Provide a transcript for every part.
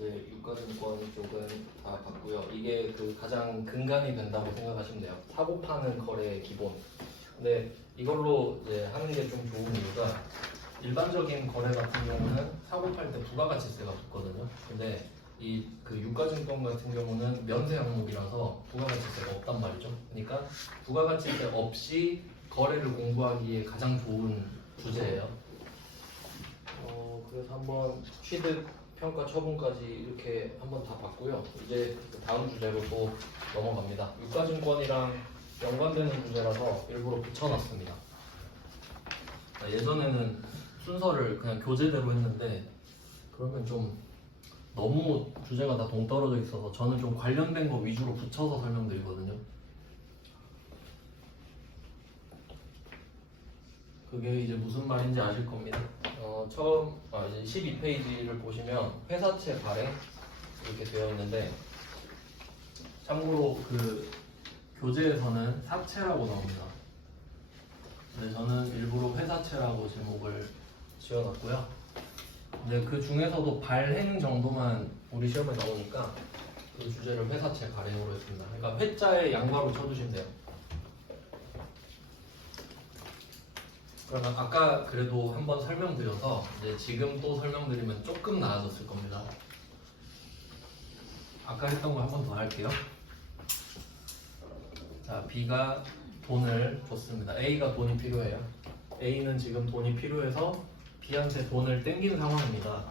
이제 유가증권 쪽은 다 봤고요. 이게 그 가장 근간이 된다고 생각하시면 돼요. 사고 파는 거래의 기본. 근데 이걸로 이제 하는 게 좀 좋은 이유가 일반적인 거래 같은 경우는 사고 팔 때 부가가치세가 붙거든요. 근데 이 그 유가증권 같은 경우는 면세 항목이라서 부가가치세가 없단 말이죠. 그러니까 부가가치세 없이 거래를 공부하기에 가장 좋은 주제예요. 그래서 한번 취득 평가 처분까지 이렇게 한번 다 봤고요. 이제 다음 주제로 또 넘어갑니다. 유가증권이랑 연관되는 주제라서 일부러 붙여놨습니다. 예전에는 순서를 그냥 교재대로 했는데 그러면 좀 너무 주제가 다 동떨어져 있어서 저는 좀 관련된 거 위주로 붙여서 설명드리거든요. 그게 이제 무슨 말인지 아실 겁니다. 이제 12페이지를 보시면 회사채 발행 이렇게 되어 있는데 참고로 그 교재에서는 사채라고 나옵니다. 근데 저는 일부러 회사채라고 제목을 지어놨고요. 근데 그 중에서도 발행 정도만 우리 시험에 나오니까 그 주제를 회사채 발행으로 했습니다. 그러니까 회자에 양괄호 쳐주시면 돼요. 그러면 아까 그래도 한번 설명드려서 이제 지금 또 설명드리면 조금 나아졌을 겁니다. 아까 했던 거 한 번 더 할게요. 자, B가 돈을 줬습니다. A가 돈이 필요해요. A는 지금 돈이 필요해서 B한테 돈을 땡긴 상황입니다.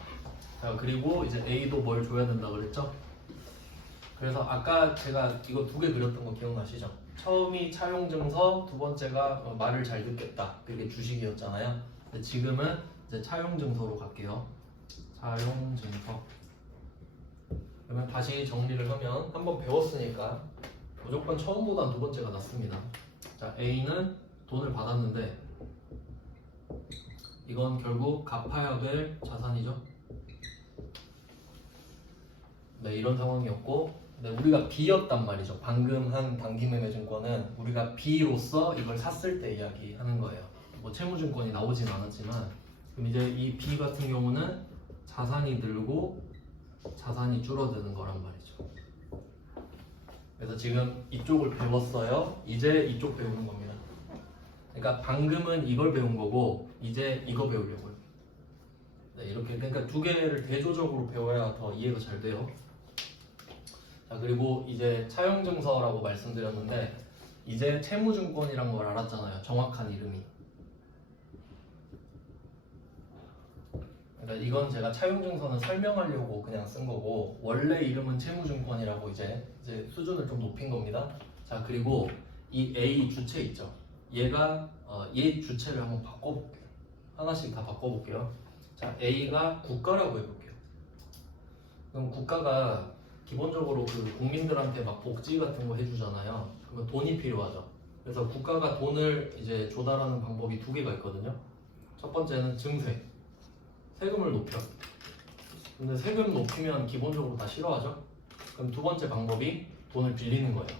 자, 그리고 이제 A도 뭘 줘야 된다 그랬죠? 그래서 아까 제가 이거 두 개 그렸던 거 기억나시죠? 처음이 차용증서, 두 번째가 말을 잘 듣겠다. 그게 주식이었잖아요. 근데 지금은 이제 차용증서로 갈게요. 차용증서. 그러면 다시 정리를 하면 한번 배웠으니까 무조건 처음보단 두 번째가 낫습니다. 자, A는 돈을 받았는데 이건 결국 갚아야 될 자산이죠. 네, 이런 상황이었고, 네, 우리가 B였단 말이죠. 방금 한 단기매매증권은 우리가 B로서 이걸 샀을 때 이야기하는 거예요. 뭐 채무증권이 나오진 않았지만, 그럼 이제 이 B 같은 경우는 자산이 늘고 자산이 줄어드는 거란 말이죠. 그래서 지금 이쪽을 배웠어요. 이제 이쪽 배우는 겁니다. 그러니까 방금은 이걸 배운 거고 이제 이거 배우려고요. 네, 이렇게 그러니까 두 개를 대조적으로 배워야 더 이해가 잘 돼요. 자, 그리고 이제 차용증서라고 말씀드렸는데 이제 채무증권이란 걸 알았잖아요. 정확한 이름이. 그러니까 이건 제가 차용증서는 설명하려고 그냥 쓴 거고 원래 이름은 채무증권이라고 이제 수준을 좀 높인 겁니다. 자, 그리고 이 A 주체 있죠. 얘가 얘 주체를 한번 바꿔볼게요. 하나씩 다 바꿔볼게요. 자, A가 국가라고 해볼게요. 그럼 국가가 기본적으로 그 국민들한테 막 복지 같은 거 해주잖아요. 그러면 돈이 필요하죠. 그래서 국가가 돈을 이제 조달하는 방법이 두 개가 있거든요. 첫 번째는 증세, 세금을 높여. 근데 세금 높이면 기본적으로 다 싫어하죠. 그럼 두 번째 방법이 돈을 빌리는 거예요.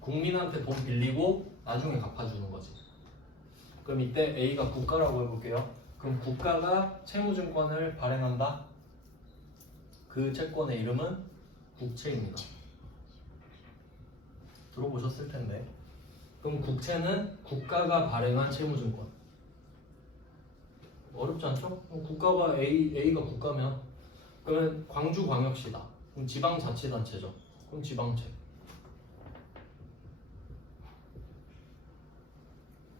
국민한테 돈 빌리고 나중에 갚아주는 거지. 그럼 이때 A가 국가라고 해볼게요. 그럼 국가가 채무증권을 발행한다. 그 채권의 이름은 국채입니다. 들어보셨을 텐데. 그럼 국채는 국가가 발행한 채무증권. 어렵지 않죠? 국가가 A가 국가면 그러면 광주광역시다. 그럼 지방자치단체죠. 그럼 지방채.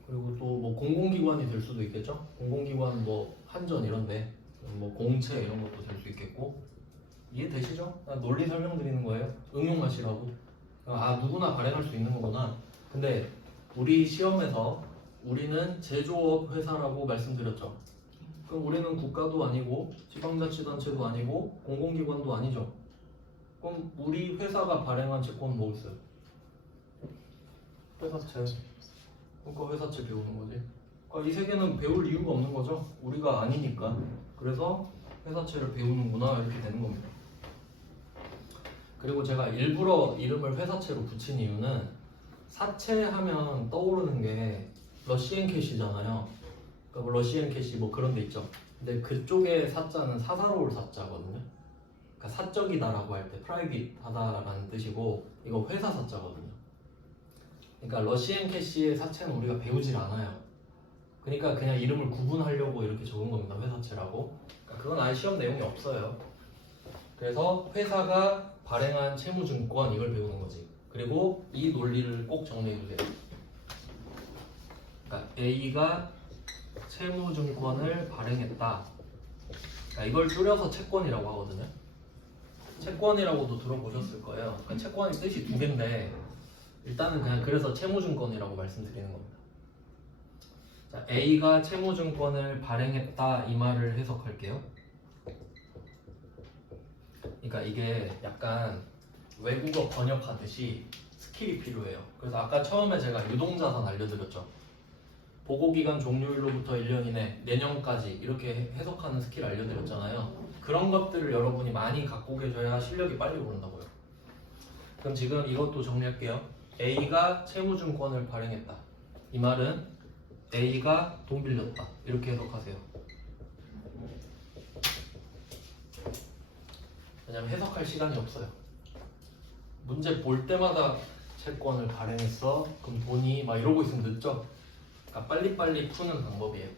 그리고 또 뭐 공공기관이 될 수도 있겠죠. 공공기관 뭐 한전 이런데 뭐 공채 이런 것도 될 수 있겠고. 이해되시죠? 논리 설명드리는 거예요. 응용하시라고. 아, 누구나 발행할 수 있는 거구나. 근데 우리 시험에서 우리는 제조업 회사라고 말씀드렸죠. 그럼 우리는 국가도 아니고 지방자치단체도 아니고 공공기관도 아니죠. 그럼 우리 회사가 발행한 채권 뭐 있어요? 회사채. 그러니까 회사채 배우는 거지. 그러니까 이 세 개는 배울 이유가 없는 거죠. 우리가 아니니까. 그래서 회사채를 배우는구나 이렇게 되는 겁니다. 그리고 제가 일부러 이름을 회사채로 붙인 이유는 사채하면 떠오르는 게 러시앤캐시잖아요. 그러니까 뭐 러시앤캐시 뭐 그런 데 있죠. 근데 그쪽의 사자는 사사로울 사자거든요. 그러니까 사적이다라고 할 때 프라이빗하다라는 뜻이고 이거 회사 사자거든요. 그러니까 러시앤 캐시의 사체는 우리가 배우질 않아요. 그러니까 그냥 이름을 구분하려고 이렇게 적은 겁니다. 회사체라고. 그러니까 그건 아예 시험 내용이 없어요. 그래서 회사가 발행한 채무증권 이걸 배우는 거지. 그리고 이 논리를 꼭 정리해 주세요. 그러니까 A가 채무증권을 발행했다. 그러니까 이걸 줄여서 채권이라고 하거든요. 채권이라고도 들어보셨을 거예요. 그러니까 채권의 뜻이 두 개인데 일단은 그냥 그래서 채무증권이라고 말씀드리는 겁니다. 자, A가 채무증권을 발행했다 이 말을 해석할게요. 그러니까 이게 약간 외국어 번역하듯이 스킬이 필요해요. 그래서 아까 처음에 제가 유동자산 알려드렸죠. 보고기간 종료일로부터 1년 이내, 내년까지 이렇게 해석하는 스킬 알려드렸잖아요. 그런 것들을 여러분이 많이 갖고 계셔야 실력이 빨리 오른다고요. 그럼 지금 이것도 정리할게요. A가 채무증권을 발행했다. 이 말은 A가 돈 빌렸다. 이렇게 해석하세요. 왜냐면 해석할 시간이 없어요. 문제 볼 때마다 채권을 발행했어. 그럼 돈이 막 이러고 있으면 늦죠. 그러니까 빨리빨리 푸는 방법이에요.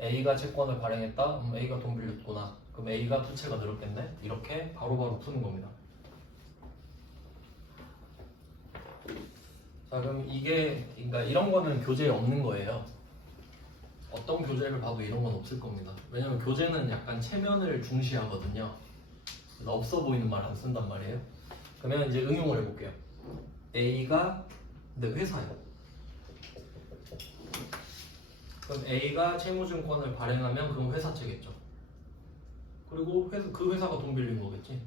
A가 채권을 발행했다. A가 돈 빌렸구나. 그럼 A가 부채가 늘었겠네. 이렇게 바로바로 푸는 겁니다. 자, 그럼 이게 그러니까 이런 거는 교재에 없는 거예요. 어떤 교재를 봐도 이런 건 없을 겁니다. 왜냐면 교재는 약간 체면을 중시하거든요. 그래서 없어 보이는 말 안 쓴단 말이에요. 그러면 이제 응용을 해볼게요. A가 근데 회사예요. 그럼 A가 채무증권을 발행하면 그건 회사채겠죠. 그리고 그 회사가 돈 빌린 거겠지.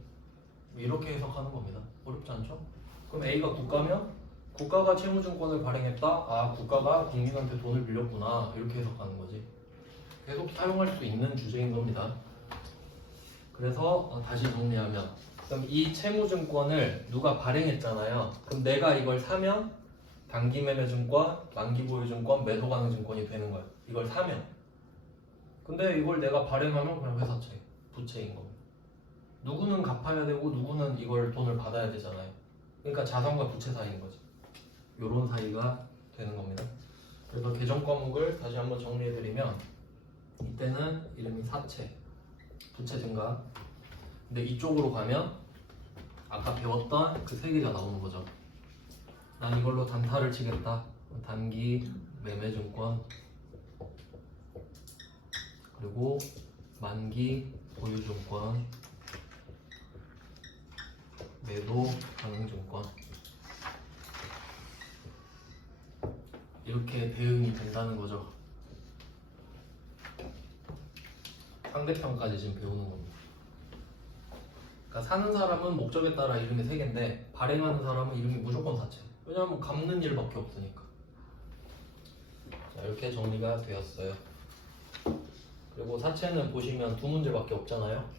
이렇게 해석하는 겁니다. 어렵지 않죠? 그럼 A가 국가면 국가가 채무증권을 발행했다. 아, 국가가 국민한테 돈을 빌렸구나. 이렇게 해석하는 거지. 계속 사용할 수 있는 주제인 겁니다. 그래서 다시 정리하면 그럼 이 채무증권을 누가 발행했잖아요. 그럼 내가 이걸 사면 단기매매증권, 만기보유증권, 매도가능증권이 되는 거예요. 이걸 사면. 근데 이걸 내가 발행하면 그냥 회사채, 부채인 겁니다. 누구는 갚아야 되고 누구는 이걸 돈을 받아야 되잖아요. 그러니까 자산과 부채 사이인 거지. 요런 사이가 되는 겁니다. 그래서 개정 과목을 다시 한번 정리해드리면 이때는 이름이 사채, 부채 증가. 근데 이쪽으로 가면 아까 배웠던 그 세 개가 나오는 거죠. 난 이걸로 단타를 치겠다. 단기 매매증권 그리고 만기 보유증권 매도 가능증권 이렇게 대응이 된다는 거죠. 상대편까지 지금 배우는 겁니다. 그러니까 사는 사람은 목적에 따라 이름이 세 개인데 발행하는 사람은 이름이 무조건 사채. 왜냐하면 갚는 일밖에 없으니까. 자, 이렇게 정리가 되었어요. 그리고 사채는 보시면 두 문제밖에 없잖아요.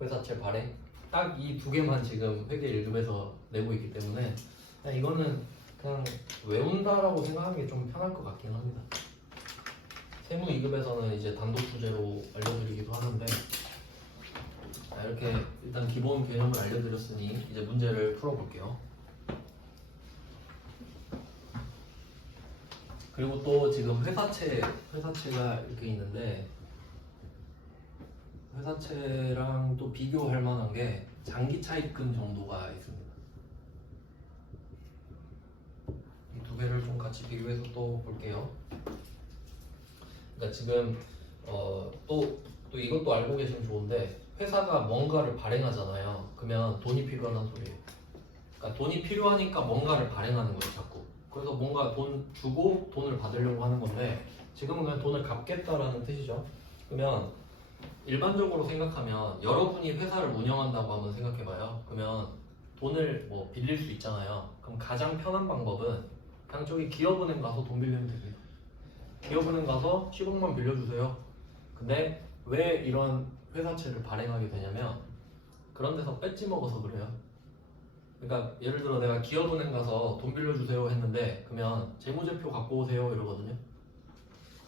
회사채 발행. 딱 이 두 개만 지금 회계 1급에서 내고 있기 때문에 그냥 이거는 그냥 외운다라고 생각하는 게 좀 편할 것 같긴 합니다. 세무 2급에서는 이제 단독 주제로 알려드리기도 하는데 자, 이렇게 일단 기본 개념을 알려드렸으니 이제 문제를 풀어볼게요. 그리고 또 지금 회사채가 이렇게 있는데 회사채랑 또 비교할 만한 게 장기 차입금 정도가 있습니다. 이 두 개를 좀 같이 비교해서 또 볼게요. 그러니까 지금 또 이것도 알고 계시면 좋은데 회사가 뭔가를 발행하잖아요. 그러면 돈이 필요한 소리예요. 그러니까 돈이 필요하니까 뭔가를 발행하는 거예요, 자꾸. 그래서 뭔가 돈 주고 돈을 받으려고 하는 건데 지금은 그냥 돈을 갚겠다라는 뜻이죠. 그러면 일반적으로 생각하면 여러분이 회사를 운영한다고 한번 생각해봐요. 그러면 돈을 뭐 빌릴 수 있잖아요. 그럼 가장 편한 방법은 그냥 저기 기업은행 가서 돈 빌리면 됩니다. 기업은행 가서 10억만 빌려주세요. 근데 왜 이런 회사채를 발행하게 되냐면 그런 데서 뺏지 먹어서 그래요. 그러니까 예를 들어 내가 기업은행 가서 돈 빌려주세요 했는데 그러면 재무제표 갖고 오세요 이러거든요.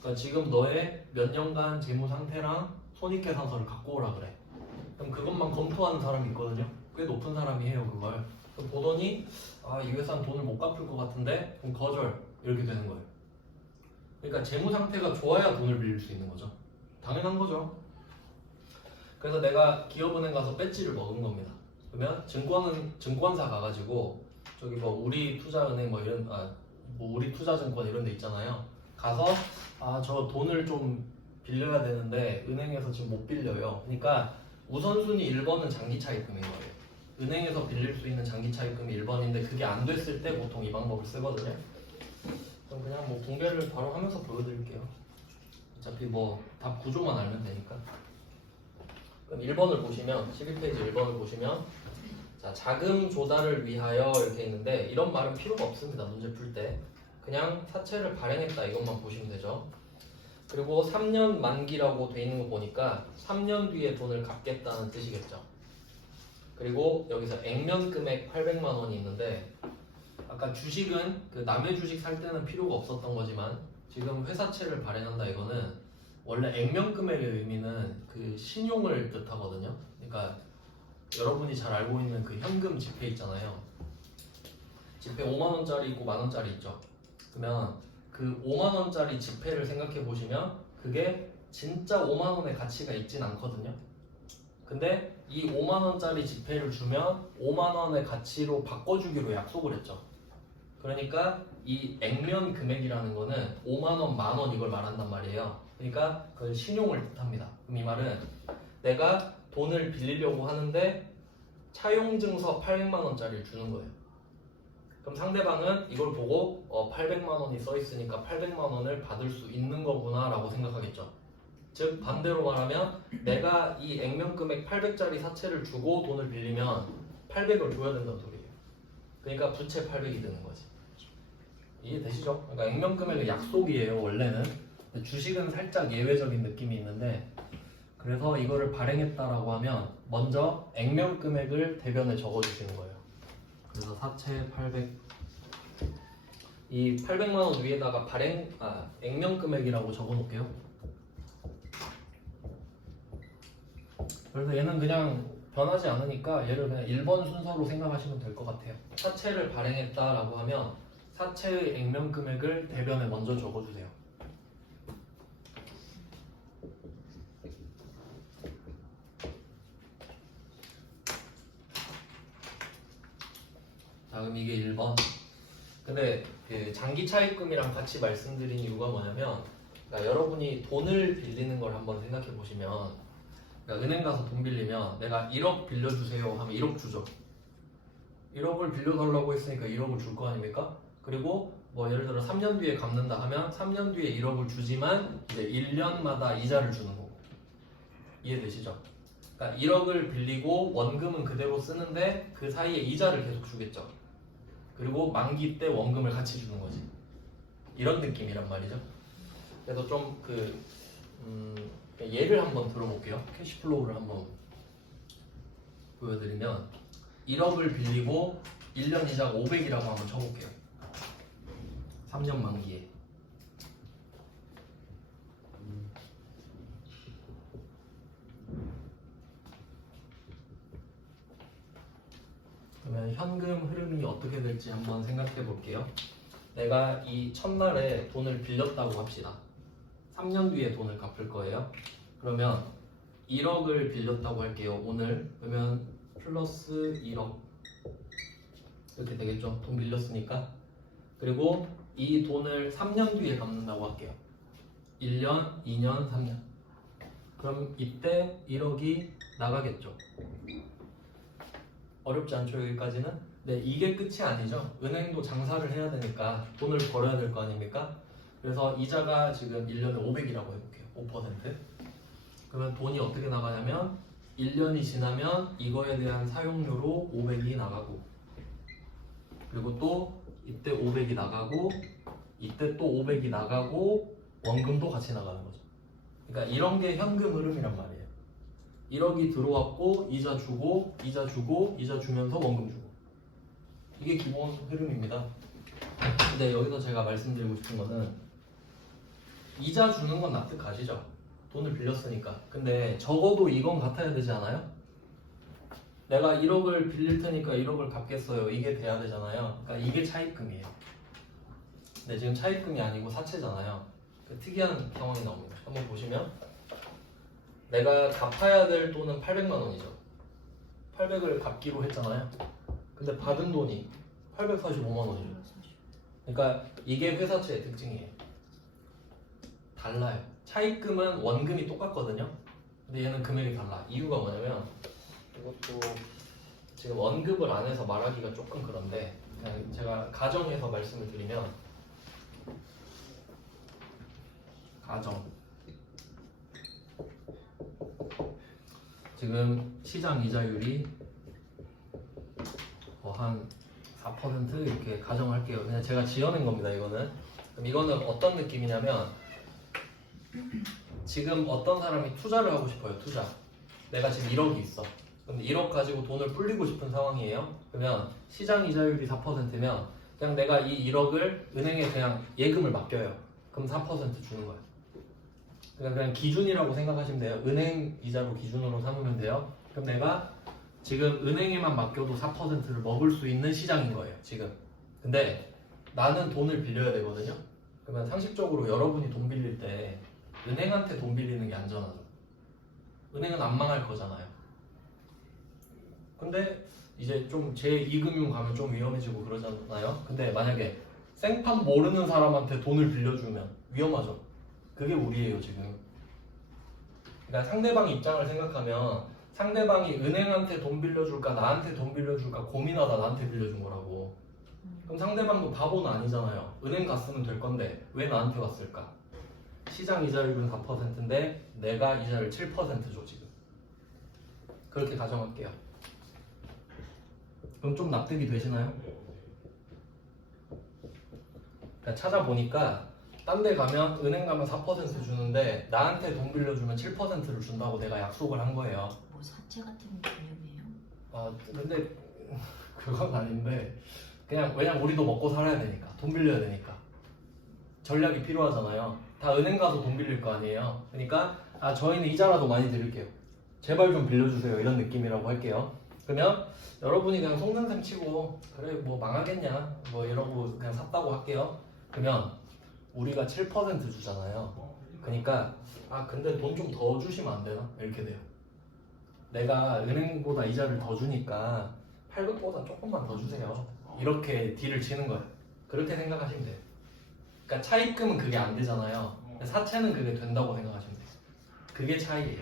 그러니까 지금 너의 몇 년간 재무 상태랑 손익계산서를 갖고 오라 그래. 그럼 그것만 검토하는 사람이 있거든요. 꽤 높은 사람이 해요 그걸. 그럼 보더니 이 회사는 돈을 못 갚을 것 같은데 그럼 거절 이렇게 되는 거예요. 그러니까 재무 상태가 좋아야 돈을 빌릴 수 있는 거죠. 당연한 거죠. 그래서 내가 기업은행 가서 배지를 먹은 겁니다. 그러면 증권사 가가지고 저기 뭐 우리투자은행 뭐 이런 뭐 우리투자증권 이런 데 있잖아요. 가서 저 돈을 좀 빌려야 되는데 은행에서 지금 못 빌려요. 그러니까 우선순위 1번은 장기 차입금인 거예요. 은행에서 빌릴 수 있는 장기 차입금이 1번인데 그게 안 됐을 때 보통 이 방법을 쓰거든요. 그럼 그냥 뭐 공개를 바로 하면서 보여드릴게요. 어차피 뭐 답 구조만 알면 되니까. 그럼 1번을 보시면 11페이지 1번을 보시면 자, 자금 조달을 위하여 이렇게 있는데 이런 말은 필요가 없습니다. 문제 풀 때. 그냥 사채를 발행했다 이것만 보시면 되죠. 그리고 3년 만기라고 돼 있는 거 보니까 3년 뒤에 돈을 갚겠다는 뜻이겠죠. 그리고 여기서 액면 금액 800만 원이 있는데 아까 주식은 그 남의 주식 살 때는 필요가 없었던 거지만 지금 회사채를 발행한다 이거는 원래 액면 금액의 의미는 그 신용을 뜻하거든요. 그러니까 여러분이 잘 알고 있는 그 현금 지폐 있잖아요. 지폐 5만 원짜리 있고 만 원짜리 있죠. 그러면 그 5만 원짜리 지폐를 생각해 보시면 그게 진짜 5만 원의 가치가 있진 않거든요. 근데 이 5만 원짜리 지폐를 주면 5만 원의 가치로 바꿔주기로 약속을 했죠. 그러니까 이 액면 금액이라는 거는 5만 원, 만 원 이걸 말한단 말이에요. 그러니까 그건 신용을 뜻합니다. 그럼 이 말은 내가 돈을 빌리려고 하는데 차용증서 800만 원짜리를 주는 거예요. 그럼 상대방은 이걸 보고 800만 원이 써 있으니까 800만 원을 받을 수 있는 거구나 라고 생각하겠죠. 즉 반대로 말하면 내가 이 액면 금액 800짜리 사채를 주고 돈을 빌리면 800을 줘야 된다는 소리예요. 그러니까 부채 800이 되는 거지. 이해되시죠? 그러니까 액면 금액은 약속이에요 원래는. 주식은 살짝 예외적인 느낌이 있는데 그래서 이거를 발행했다라고 하면 먼저 액면 금액을 대변에 적어주시는 거예요. 그래서 사채 800 이 800만 원 위에다가 액면 금액이라고 적어놓을게요. 그래서 얘는 그냥 변하지 않으니까 얘를 그냥 1번 순서로 생각하시면 될 것 같아요. 사채를 발행했다라고 하면 사채의 액면 금액을 대변에 먼저 적어주세요. 자, 그럼 이게 1번. 근데 그 장기 차입금이랑 같이 말씀드린 이유가 뭐냐면 그러니까 여러분이 돈을 빌리는 걸 한번 생각해 보시면 그러니까 은행 가서 돈 빌리면 내가 1억 빌려주세요 하면 1억 주죠. 1억을 빌려달라고 했으니까 1억을 줄 거 아닙니까? 그리고 뭐 예를 들어 3년 뒤에 갚는다 하면 3년 뒤에 1억을 주지만 이제 1년마다 이자를 주는 거고. 이해되시죠? 그러니까 1억을 빌리고 원금은 그대로 쓰는데 그 사이에 이자를 계속 주겠죠. 그리고 만기 때 원금을 같이 주는 거지. 이런 느낌이란 말이죠. 그래서 좀 예를 한번 들어볼게요. 캐시플로우를 한번 보여드리면 1억을 빌리고 1년 이자가 500이라고 한번 쳐볼게요. 3년 만기에. 그러면 현금 흐름이 어떻게 될지 한번 생각해 볼게요. 내가 이 첫날에 돈을 빌렸다고 합시다. 3년 뒤에 돈을 갚을 거예요. 그러면 1억을 빌렸다고 할게요. 오늘. 그러면 플러스 1억 이렇게 되겠죠. 돈 빌렸으니까. 그리고 이 돈을 3년 뒤에 갚는다고 할게요. 1년, 2년, 3년. 그럼 이때 1억이 나가겠죠. 어렵지 않죠 여기까지는? 네, 이게 끝이 아니죠. 은행도 장사를 해야 되니까 돈을 벌어야 될 거 아닙니까? 그래서 이자가 지금 1년에 500이라고 해볼게요. 5%. 그러면 돈이 어떻게 나가냐면 1년이 지나면 이거에 대한 사용료로 500이 나가고 그리고 또 이때 500이 나가고 이때 또 500이 나가고 원금도 같이 나가는 거죠. 그러니까 이런 게 현금 흐름이란 말이에요. 1억이 들어왔고 이자 주고 이자 주고 이자 주면서 원금 주고 이게 기본 흐름입니다. 근데 여기서 제가 말씀드리고 싶은 거는 이자 주는 건 납득하시죠? 돈을 빌렸으니까. 근데 적어도 이건 같아야 되지 않아요? 내가 1억을 빌릴 테니까 1억을 갚겠어요. 이게 돼야 되잖아요. 그러니까 이게 차입금이에요. 근데 지금 차입금이 아니고 사채잖아요. 그 특이한 상황이 나옵니다. 한번 보시면 내가 갚아야 될 돈은 800만 원이죠. 800을 갚기로 했잖아요. 근데 받은 돈이 845만 원이죠. 그러니까 이게 회사채의 특징이에요. 달라요. 차입금은 원금이 똑같거든요. 근데 얘는 금액이 달라. 이유가 뭐냐면 이것도 지금 언급을 안 해서 말하기가 조금 그런데 그냥 제가 가정해서 말씀을 드리면 가정 지금 시장 이자율이 한 4% 이렇게 가정할게요. 그냥 제가 지어낸 겁니다. 이거는. 그럼 이거는 어떤 느낌이냐면 지금 어떤 사람이 투자를 하고 싶어요. 투자. 내가 지금 1억이 있어. 근데 1억 가지고 돈을 불리고 싶은 상황이에요. 그러면 시장 이자율이 4%면 그냥 내가 이 1억을 은행에 그냥 예금을 맡겨요. 그럼 4% 주는 거예요. 그냥 기준이라고 생각하시면 돼요. 은행 이자로 기준으로 삼으면 돼요. 그럼 내가 지금 은행에만 맡겨도 4%를 먹을 수 있는 시장인 거예요. 지금. 근데 나는 돈을 빌려야 되거든요. 그러면 상식적으로 여러분이 돈 빌릴 때 은행한테 돈 빌리는 게 안전하죠. 은행은 안 망할 거잖아요. 근데 이제 좀 제2금융 가면 좀 위험해지고 그러잖아요. 근데 만약에 생판 모르는 사람한테 돈을 빌려주면 위험하죠. 그게 우리예요 지금. 그러니까 상대방 입장을 생각하면 상대방이 은행한테 돈 빌려줄까 나한테 돈 빌려줄까 고민하다 나한테 빌려준 거라고. 그럼 상대방도 바보는 아니잖아요. 은행 갔으면 될 건데 왜 나한테 왔을까? 시장 이자율은 4%인데 내가 이자를 7%줘 지금. 그렇게 가정할게요. 그럼 좀 납득이 되시나요? 그러니까 찾아보니까 딴 데 가면 은행 가면 4% 주는데 나한테 돈 빌려주면 7%를 준다고 내가 약속을 한 거예요. 뭐 사채 같은 개념이에요? 아 근데 그건 아닌데 그냥 왜냐면 우리도 먹고 살아야 되니까 돈 빌려야 되니까 전략이 필요하잖아요. 다 은행 가서 돈 빌릴 거 아니에요. 그러니까 저희는 이자라도 많이 드릴게요. 제발 좀 빌려주세요. 이런 느낌이라고 할게요. 그러면 여러분이 그냥 속는 셈 치고 그래 뭐 망하겠냐 뭐 이러고 그냥 샀다고 할게요. 그러면 우리가 7% 주잖아요. 그러니까 근데 돈 좀 더 주시면 안 되나? 이렇게 돼요. 내가 은행보다 이자를 더 주니까 800보다 조금만 더 주세요. 이렇게 딜을 치는 거예요. 그렇게 생각하시면 돼요. 그러니까 차입금은 그게 안 되잖아요. 사채는 그게 된다고 생각하시면 돼요. 그게 차이예요.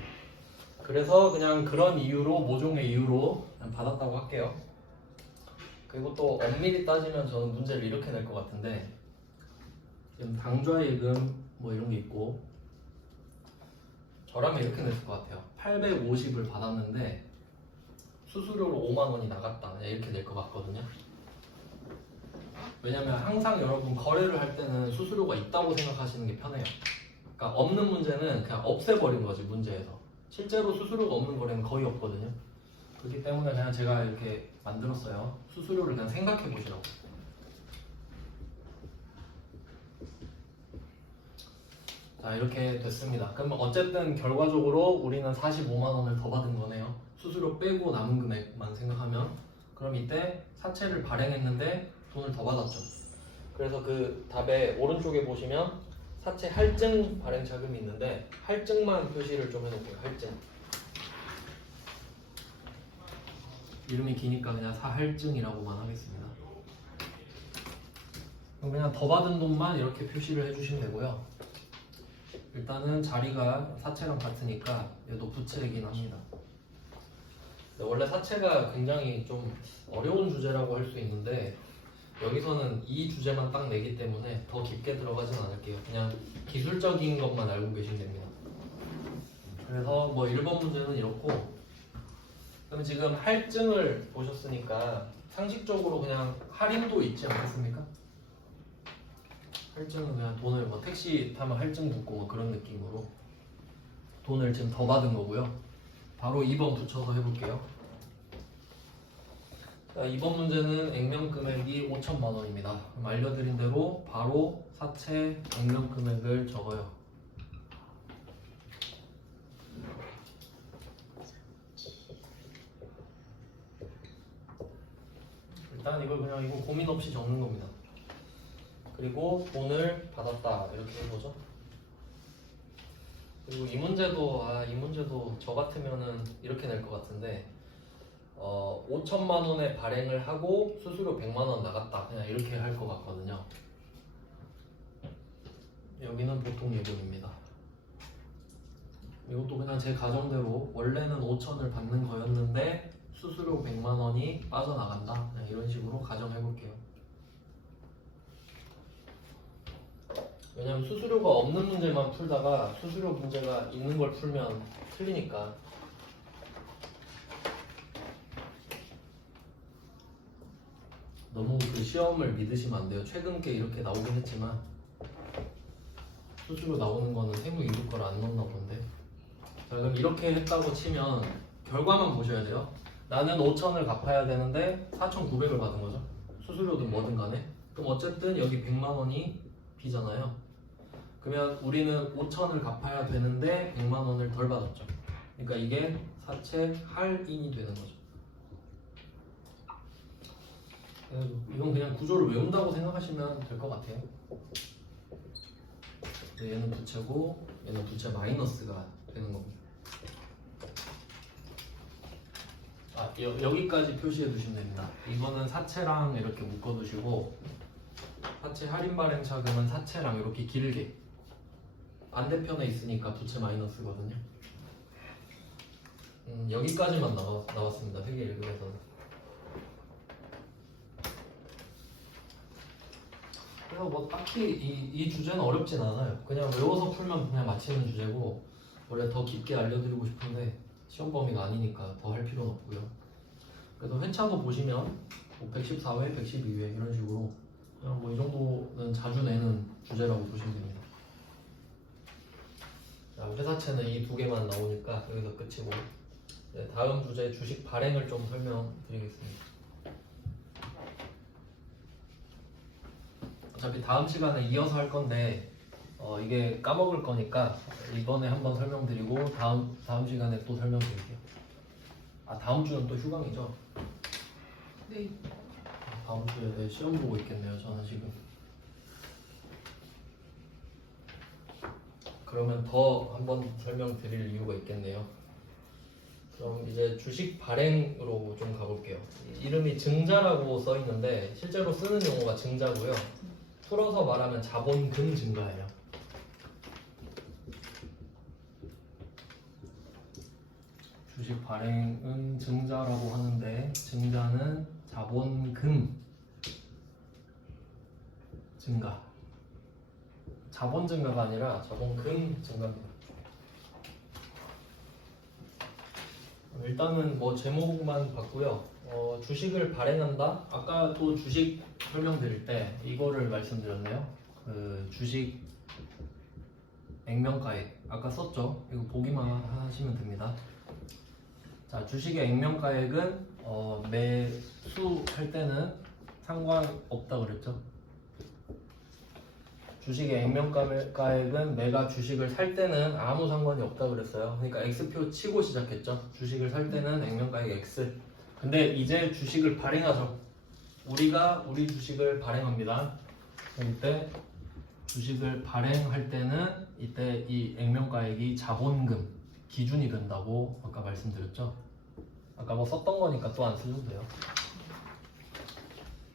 그래서 그냥 그런 이유로 모종의 이유로 그냥 받았다고 할게요. 그리고 또 엄밀히 따지면 저는 문제를 이렇게 낼 것 같은데 지금 당좌예금 뭐 이런 게 있고 저라면 이렇게 냈을 것 같아요. 850을 받았는데 수수료로 5만 원이 나갔다. 이렇게 낼 것 같거든요. 왜냐면 항상 여러분 거래를 할 때는 수수료가 있다고 생각하시는 게 편해요. 그러니까 없는 문제는 그냥 없애버린 거지 문제에서. 실제로 수수료가 없는 거래는 거의 없거든요. 그렇기 때문에 그냥 제가 이렇게 만들었어요. 수수료를 그냥 생각해 보시라고. 자 이렇게 됐습니다. 그럼 어쨌든 결과적으로 우리는 45만 원을 더 받은 거네요. 수수료 빼고 남은 금액만 생각하면 그럼 이때 사채를 발행했는데 돈을 더 받았죠. 그래서 그 답의 오른쪽에 보시면 사채 할증 발행 자금이 있는데 할증만 표시를 좀 해놓을게요. 할증. 이름이 기니까 그냥 사할증이라고만 하겠습니다. 그럼 그냥 더 받은 돈만 이렇게 표시를 해주시면 되고요. 일단은 자리가 사채랑 같으니까 얘도 부채이긴 합니다. 원래 사채가 굉장히 좀 어려운 주제라고 할 수 있는데 여기서는 이 주제만 딱 내기 때문에 더 깊게 들어가진 않을게요. 그냥 기술적인 것만 알고 계시면 됩니다. 그래서 뭐 1번 문제는 이렇고 그럼 지금 할증을 보셨으니까 상식적으로 그냥 할인도 있지 않겠습니까? 할증은 그냥 돈을 뭐 택시 타면 할증 붙고 뭐 그런 느낌으로 돈을 지금 더 받은 거고요. 바로 2번 붙여서 해볼게요. 자, 이번 문제는 액면 금액이 5천만 원입니다. 그럼 알려드린 대로 바로 사채 액면 금액을 적어요. 일단 이걸 그냥 이거 고민 없이 적는 겁니다. 그리고 돈을 받았다 이렇게 해보죠. 그리고 이 문제도 저 같으면은 이렇게 낼 것 같은데 5천만 원의 발행을 하고 수수료 100만 원 나갔다 그냥 이렇게 할 것 같거든요. 여기는 보통 예금입니다. 이것도 그냥 제 가정대로 원래는 5천을 받는 거였는데 수수료 100만 원이 빠져나간다 그냥 이런 식으로 가정해 볼게요. 왜냐면 수수료가 없는 문제만 풀다가 수수료 문제가 있는 걸 풀면 틀리니까. 너무 그 시험을 믿으시면 안 돼요. 최근 게 이렇게 나오긴 했지만 수수료 나오는 거는 세무 이룰 걸 안 넣나 본데. 자, 그럼 이렇게 했다고 치면 결과만 보셔야 돼요. 나는 5천을 갚아야 되는데 4,900을 받은 거죠. 수수료든 뭐든 간에. 그럼 어쨌든 여기 100만 원이 비잖아요. 그러면 우리는 5천을 갚아야 되는데 100만 원을 덜 받았죠. 그러니까 이게 사채 할인이 되는 거죠. 이건 그냥 구조를 외운다고 생각하시면 될 것 같아요. 얘는 부채고 얘는 부채 마이너스가 되는 겁니다. 여기까지 표시해 두시면 됩니다. 이거는 사채랑 이렇게 묶어 두시고 사채 할인 발행 차금은 사채랑 이렇게 길게 반대편에 있으니까 부채 마이너스거든요. 여기까지만 나왔습니다. 회계 1급에서는. 그래서 뭐 딱히 이 주제는 어렵진 않아요. 그냥 외워서 풀면 그냥 마치는 주제고 원래 더 깊게 알려드리고 싶은데 시험 범위가 아니니까 더 할 필요는 없고요. 그래서 회차도 보시면 뭐 114회, 112회 이런 식으로 그냥 뭐 이 정도는 자주 내는 주제라고 보시면 됩니다. 자, 회사채는 이 두 개만 나오니까 여기서 끝이고 네, 다음 주제 주식 발행을 좀 설명드리겠습니다. 어차피 다음 시간에 이어서 할 건데 이게 까먹을 거니까 이번에 한번 설명드리고 다음 시간에 또 설명드릴게요. 다음 주는 또 휴강이죠? 네. 다음 주에 시험 보고 있겠네요. 저는 지금. 그러면 더 한번 설명드릴 이유가 있겠네요. 그럼 이제 주식 발행으로 좀 가볼게요. 이름이 증자라고 써 있는데 실제로 쓰는 용어가 증자고요. 풀어서 말하면 자본금 증가예요. 주식 발행은 증자라고 하는데 증자는 자본금 증가. 자본 증가가 아니라 자본금 증가입니다. 일단은 뭐 제목만 봤고요. 주식을 발행한다. 아까 또 주식 설명드릴 때 이거를 말씀드렸네요. 그 주식 액면가액 아까 썼죠. 이거 보기만 하시면 됩니다. 자, 주식의 액면가액은 매수할 때는 상관없다 그랬죠. 주식의 액면가액은 내가 주식을 살 때는 아무 상관이 없다 그랬어요. 그러니까 X표 치고 시작했죠. 주식을 살 때는 액면가액 X. 근데 이제 주식을 발행하죠. 우리가 우리 주식을 발행합니다. 이때 주식을 발행할 때는 이때 이 액면가액이 자본금 기준이 된다고 아까 말씀드렸죠. 아까 뭐 썼던 거니까 또 안 쓰셔도 돼요.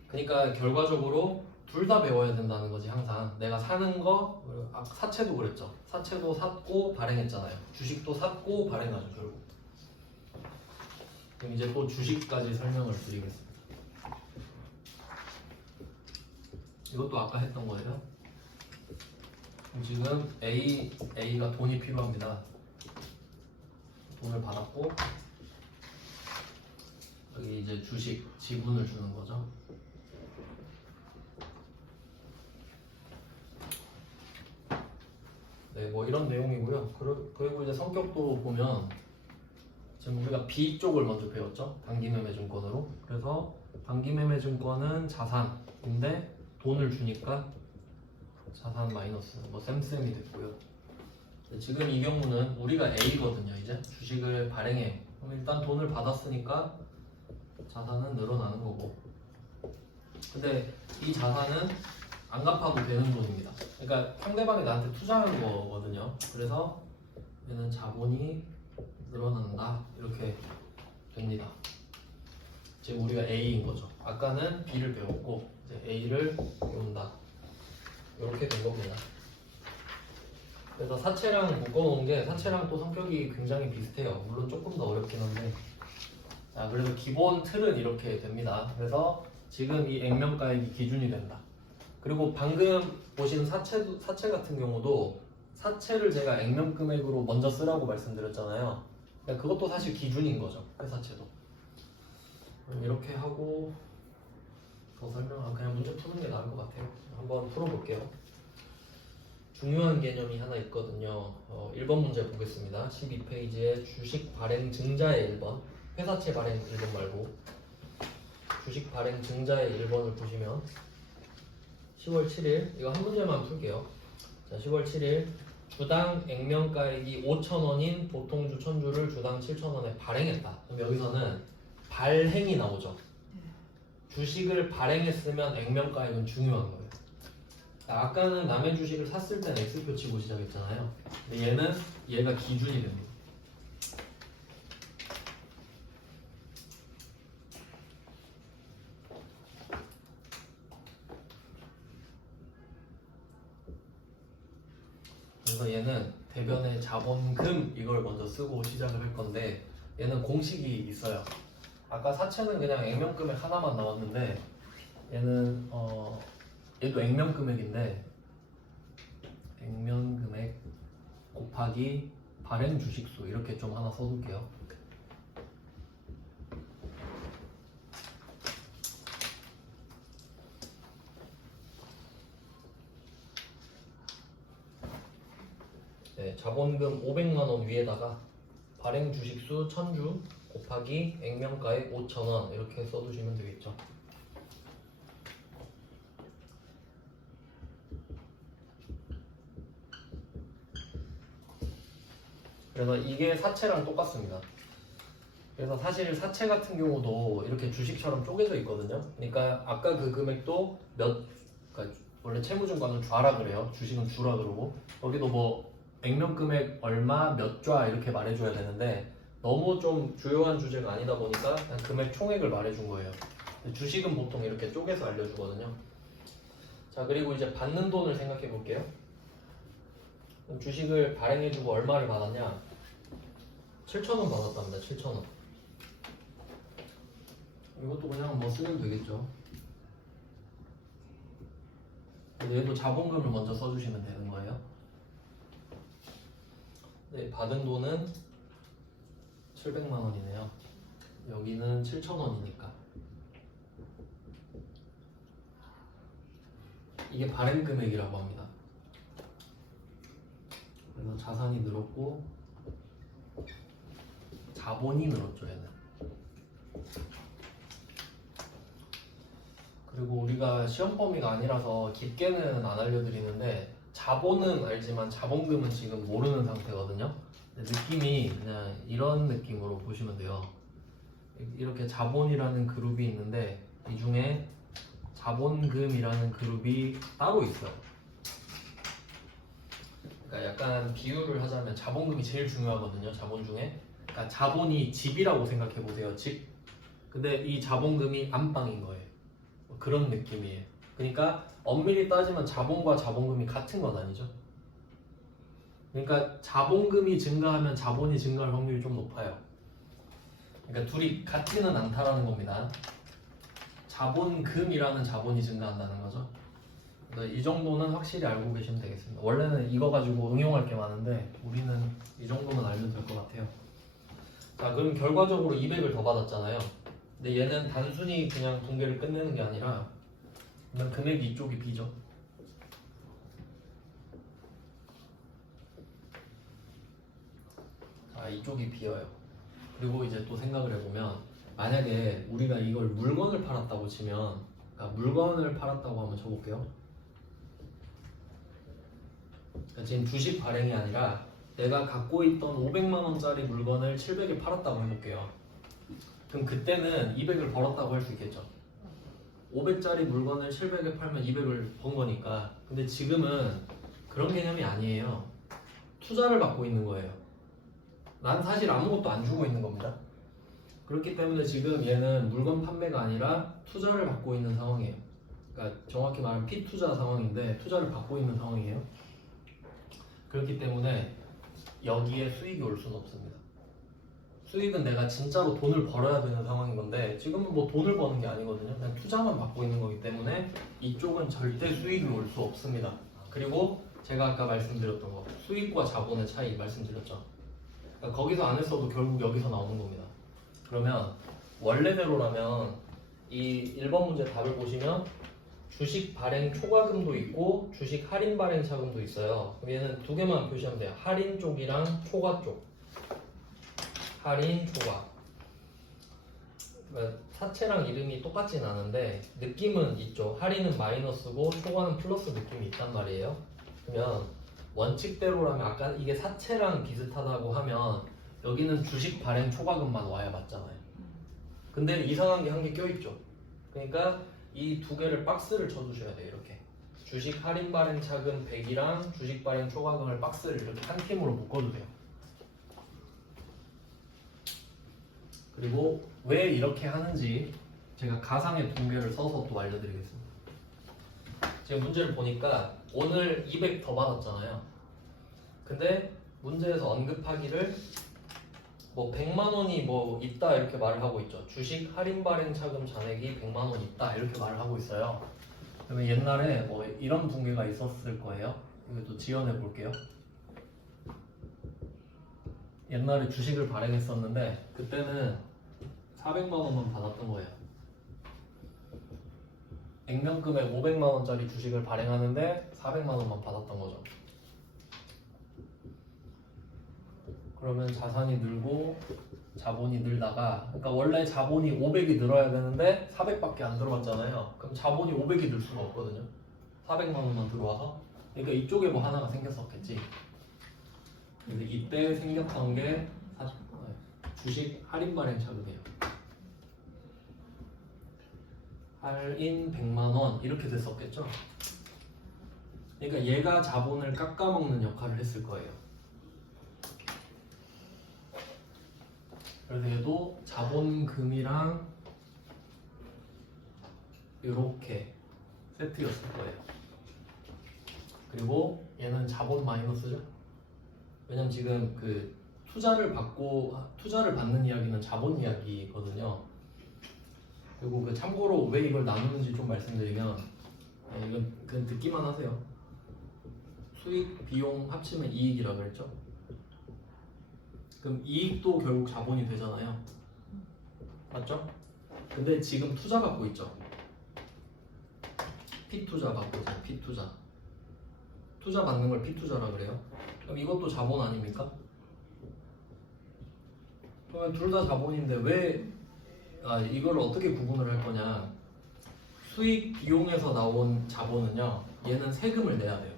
그러니까 결과적으로 둘 다 배워야 된다는 거지. 항상 내가 사는 거, 사채도 그랬죠. 사채도 샀고 발행했잖아요. 주식도 샀고 발행하죠 결국. 그럼 이제 또 주식까지 설명을 드리겠습니다. 이것도 아까 했던 거예요. 지금 A가 돈이 필요합니다. 돈을 받았고 여기 이제 주식 지분을 주는 거죠. 네, 뭐 이런 내용이고요. 그리고 이제 성격도 보면 지금 우리가 B 쪽을 먼저 배웠죠. 단기매매증권으로. 그래서 단기매매증권은 자산인데 돈을 주니까 자산 마이너스 뭐 쌤쌤이 됐고요. 지금 이 경우는 우리가 A거든요. 이제 주식을 발행해. 그럼 일단 돈을 받았으니까 자산은 늘어나는 거고 근데 이 자산은 안 갚아도 되는 돈입니다. 그러니까 상대방이 나한테 투자하는 거거든요. 그래서 얘는 자본이 늘어난다 이렇게 됩니다. 지금 우리가 A인 거죠. 아까는 B를 배웠고 이제 A를 배운다. 이렇게 된 겁니다. 그래서 사채랑 묶어놓은 게 사채랑 또 성격이 굉장히 비슷해요. 물론 조금 더 어렵긴 한데. 자, 그래서 기본 틀은 이렇게 됩니다. 그래서 지금 이 액면가액이 기준이 된다. 그리고 방금 보신 사채 같은 경우도 사채를 제가 액면 금액으로 먼저 쓰라고 말씀드렸잖아요. 그러니까 그것도 사실 기준인 거죠. 회사채도. 이렇게 하고 더 그냥 문제 푸는 게 나을 것 같아요. 한번 풀어볼게요. 중요한 개념이 하나 있거든요. 1번 문제 보겠습니다. 12페이지에 주식 발행 증자의 1번, 회사채 발행 1번 말고 주식 발행 증자의 1번을 보시면 10월 7일 이거 한 문제만 풀게요. 자, 10월 7일 주당 액면가액이 5,000원인 보통주 1,000주를 주당 7,000원에 발행했다. 그럼 여기서는 발행이 나오죠. 주식을 발행했으면 액면가액은 중요한 거예요. 아까는 남의 주식을 샀을 땐 X표 치고 시작했잖아요. 근데 얘는 얘가 기준이 됩니다. 그래서 얘는 대변의 자본금 이걸 먼저 쓰고 시작을 할 건데 얘는 공식이 있어요. 아까 사채는 그냥 액면금액 하나만 나왔는데 얘는 얘도 액면금액인데 액면금액 곱하기 발행 주식수 이렇게 좀 하나 써둘게요. 네, 자본금 500만원 위에다가 발행 주식수 1000주 곱하기 액면가액 5,000원 이렇게 써두시면 되겠죠. 그래서 이게 사채랑 똑같습니다. 그래서 사실 사채 같은 경우도 이렇게 주식처럼 쪼개져 있거든요. 그러니까 아까 그 금액도 그러니까 원래 채무증권은 좌라 그래요. 주식은 주라 그러고 여기도 뭐 액면 금액 얼마 몇 좌 이렇게 말해줘야 되는데 너무 좀 주요한 주제가 아니다 보니까 그냥 금액 총액을 말해준 거예요. 주식은 보통 이렇게 쪼개서 알려주거든요. 자, 그리고 이제 받는 돈을 생각해 볼게요. 주식을 발행해주고 얼마를 받았냐? 7,000원 받았답니다. 7,000원. 이것도 그냥 뭐 쓰면 되겠죠. 얘도 자본금을 먼저 써주시면 되는 거예요. 네, 받은 돈은 700만 원이네요. 여기는 7,000원이니까. 이게 발행 금액이라고 합니다. 그래서 자산이 늘었고 자본이 늘었죠, 얘는. 그리고 우리가 시험 범위가 아니라서 깊게는 안 알려드리는데 자본은 알지만 자본금은 지금 모르는 상태거든요. 느낌이 그냥 이런 느낌으로 보시면 돼요. 이렇게 자본이라는 그룹이 있는데 이 중에 자본금이라는 그룹이 따로 있어요. 그러니까 약간 비유를 하자면 자본금이 제일 중요하거든요. 자본 중에. 그러니까 자본이 집이라고 생각해 보세요. 집. 근데 이 자본금이 안방인 거예요. 뭐 그런 느낌이에요. 그러니까 엄밀히 따지면 자본과 자본금이 같은 건 아니죠. 그러니까 자본금이 증가하면 자본이 증가할 확률이 좀 높아요. 그러니까 둘이 같지는 않다라는 겁니다. 자본금이라는 자본이 증가한다는 거죠. 그래서 이 정도는 확실히 알고 계시면 되겠습니다. 원래는 이거 가지고 응용할 게 많은데 우리는 이 정도만 알면 될 것 같아요. 자, 그럼 결과적으로 200을 더 받았잖아요. 근데 얘는 단순히 그냥 분계를 끝내는 게 아니라 그냥 금액이 이쪽이 B죠. 자, 이쪽이 B여요. 그리고 이제 또 생각을 해보면 만약에 우리가 이걸 물건을 팔았다고 치면, 그러니까 물건을 팔았다고 한번 쳐볼게요. 그러니까 지금 주식 발행이 아니라 내가 갖고 있던 500만 원짜리 물건을 700에 팔았다고 해볼게요. 그럼 그때는 200을 벌었다고 할 수 있겠죠. 500짜리 물건을 700에 팔면 200을 번 거니까. 근데 지금은 그런 개념이 아니에요. 투자를 받고 있는 거예요. 난 사실 아무것도 안 주고 있는 겁니다. 그렇기 때문에 지금 얘는 물건 판매가 아니라 투자를 받고 있는 상황이에요. 그러니까 정확히 말하면 피투자 상황인데 투자를 받고 있는 상황이에요. 그렇기 때문에 여기에 수익이 올 수는 없습니다. 수익은 내가 진짜로 돈을 벌어야 되는 상황인 건데 지금은 뭐 돈을 버는 게 아니거든요. 그냥 투자만 받고 있는 거기 때문에 이쪽은 절대 수익이 올 수 없습니다. 그리고 제가 아까 말씀드렸던 거 수익과 자본의 차이 말씀드렸죠. 그러니까 거기서 안 했어도 결국 여기서 나오는 겁니다. 그러면 원래대로라면 이 1번 문제 답을 보시면 주식 발행 초과금도 있고 주식 할인 발행 차금도 있어요. 그럼 얘는 두 개만 표시하면 돼요. 할인 쪽이랑 초과 쪽. 할인 초과. 그러니까 사채랑 이름이 똑같진 않은데 느낌은 있죠. 할인은 마이너스고 초과는 플러스 느낌이 있단 말이에요. 그러면 원칙대로라면 아까 이게 사채랑 비슷하다고 하면 여기는 주식 발행 초과금만 와야 맞잖아요. 근데 이상한 게 한 개 껴있죠. 그러니까 이 두 개를 박스를 쳐주셔야 돼요. 이렇게 주식 할인 발행 차금 100이랑 주식 발행 초과금을 박스를 이렇게 한 팀으로 묶어주세요. 그리고 왜 이렇게 하는지 제가 가상의 통계를 써서 또 알려드리겠습니다. 제가 문제를 보니까 오늘 200 더 받았잖아요. 근데 문제에서 언급하기를 뭐 100만 원이 뭐 있다 이렇게 말을 하고 있죠. 주식 할인 발행 차금 잔액이 100만 원 있다 이렇게 말을 하고 있어요. 그러면 옛날에 뭐 이런 붕괴가 있었을 거예요. 이것도 지연해 볼게요. 옛날에 주식을 발행했었는데 그때는 400만 원만 받았던 거예요. 액면금액 500만 원짜리 주식을 발행하는데 400만 원만 받았던 거죠. 그러면 자산이 늘고 자본이 늘다가 그러니까 원래 자본이 500이 늘어야 되는데 400밖에 안 들어왔잖아요. 그럼 자본이 500이 늘 수가 없거든요. 400만 원만 들어와서 그러니까 이쪽에 뭐 하나가 생겼었겠지. 근데 이때 생겼던 게 주식 할인 발행 차금이에요. 할인 100만 원 이렇게 됐었겠죠. 그러니까 얘가 자본을 깎아먹는 역할을 했을 거예요. 그래서 얘도 자본금이랑 이렇게 세트였을 거예요. 그리고 얘는 자본 마이너스죠. 왜냐면 지금 그 투자를 받는 이야기는 자본 이야기거든요. 그리고 그 참고로 왜 이걸 나누는지 좀 말씀드리면 이건 그냥 듣기만 하세요. 수익, 비용 합치면 이익이라고 그랬죠. 그럼 이익도 결국 자본이 되잖아요. 맞죠? 근데 지금 투자 받고 있죠. 피투자 받고 있어요. 피투자. 투자 받는 걸 피투자라 그래요. 그럼 이것도 자본 아닙니까? 그러면 둘 다 자본인데 왜 이걸 어떻게 구분을 할 거냐? 수익 비용에서 나온 자본은요. 얘는 세금을 내야 돼요.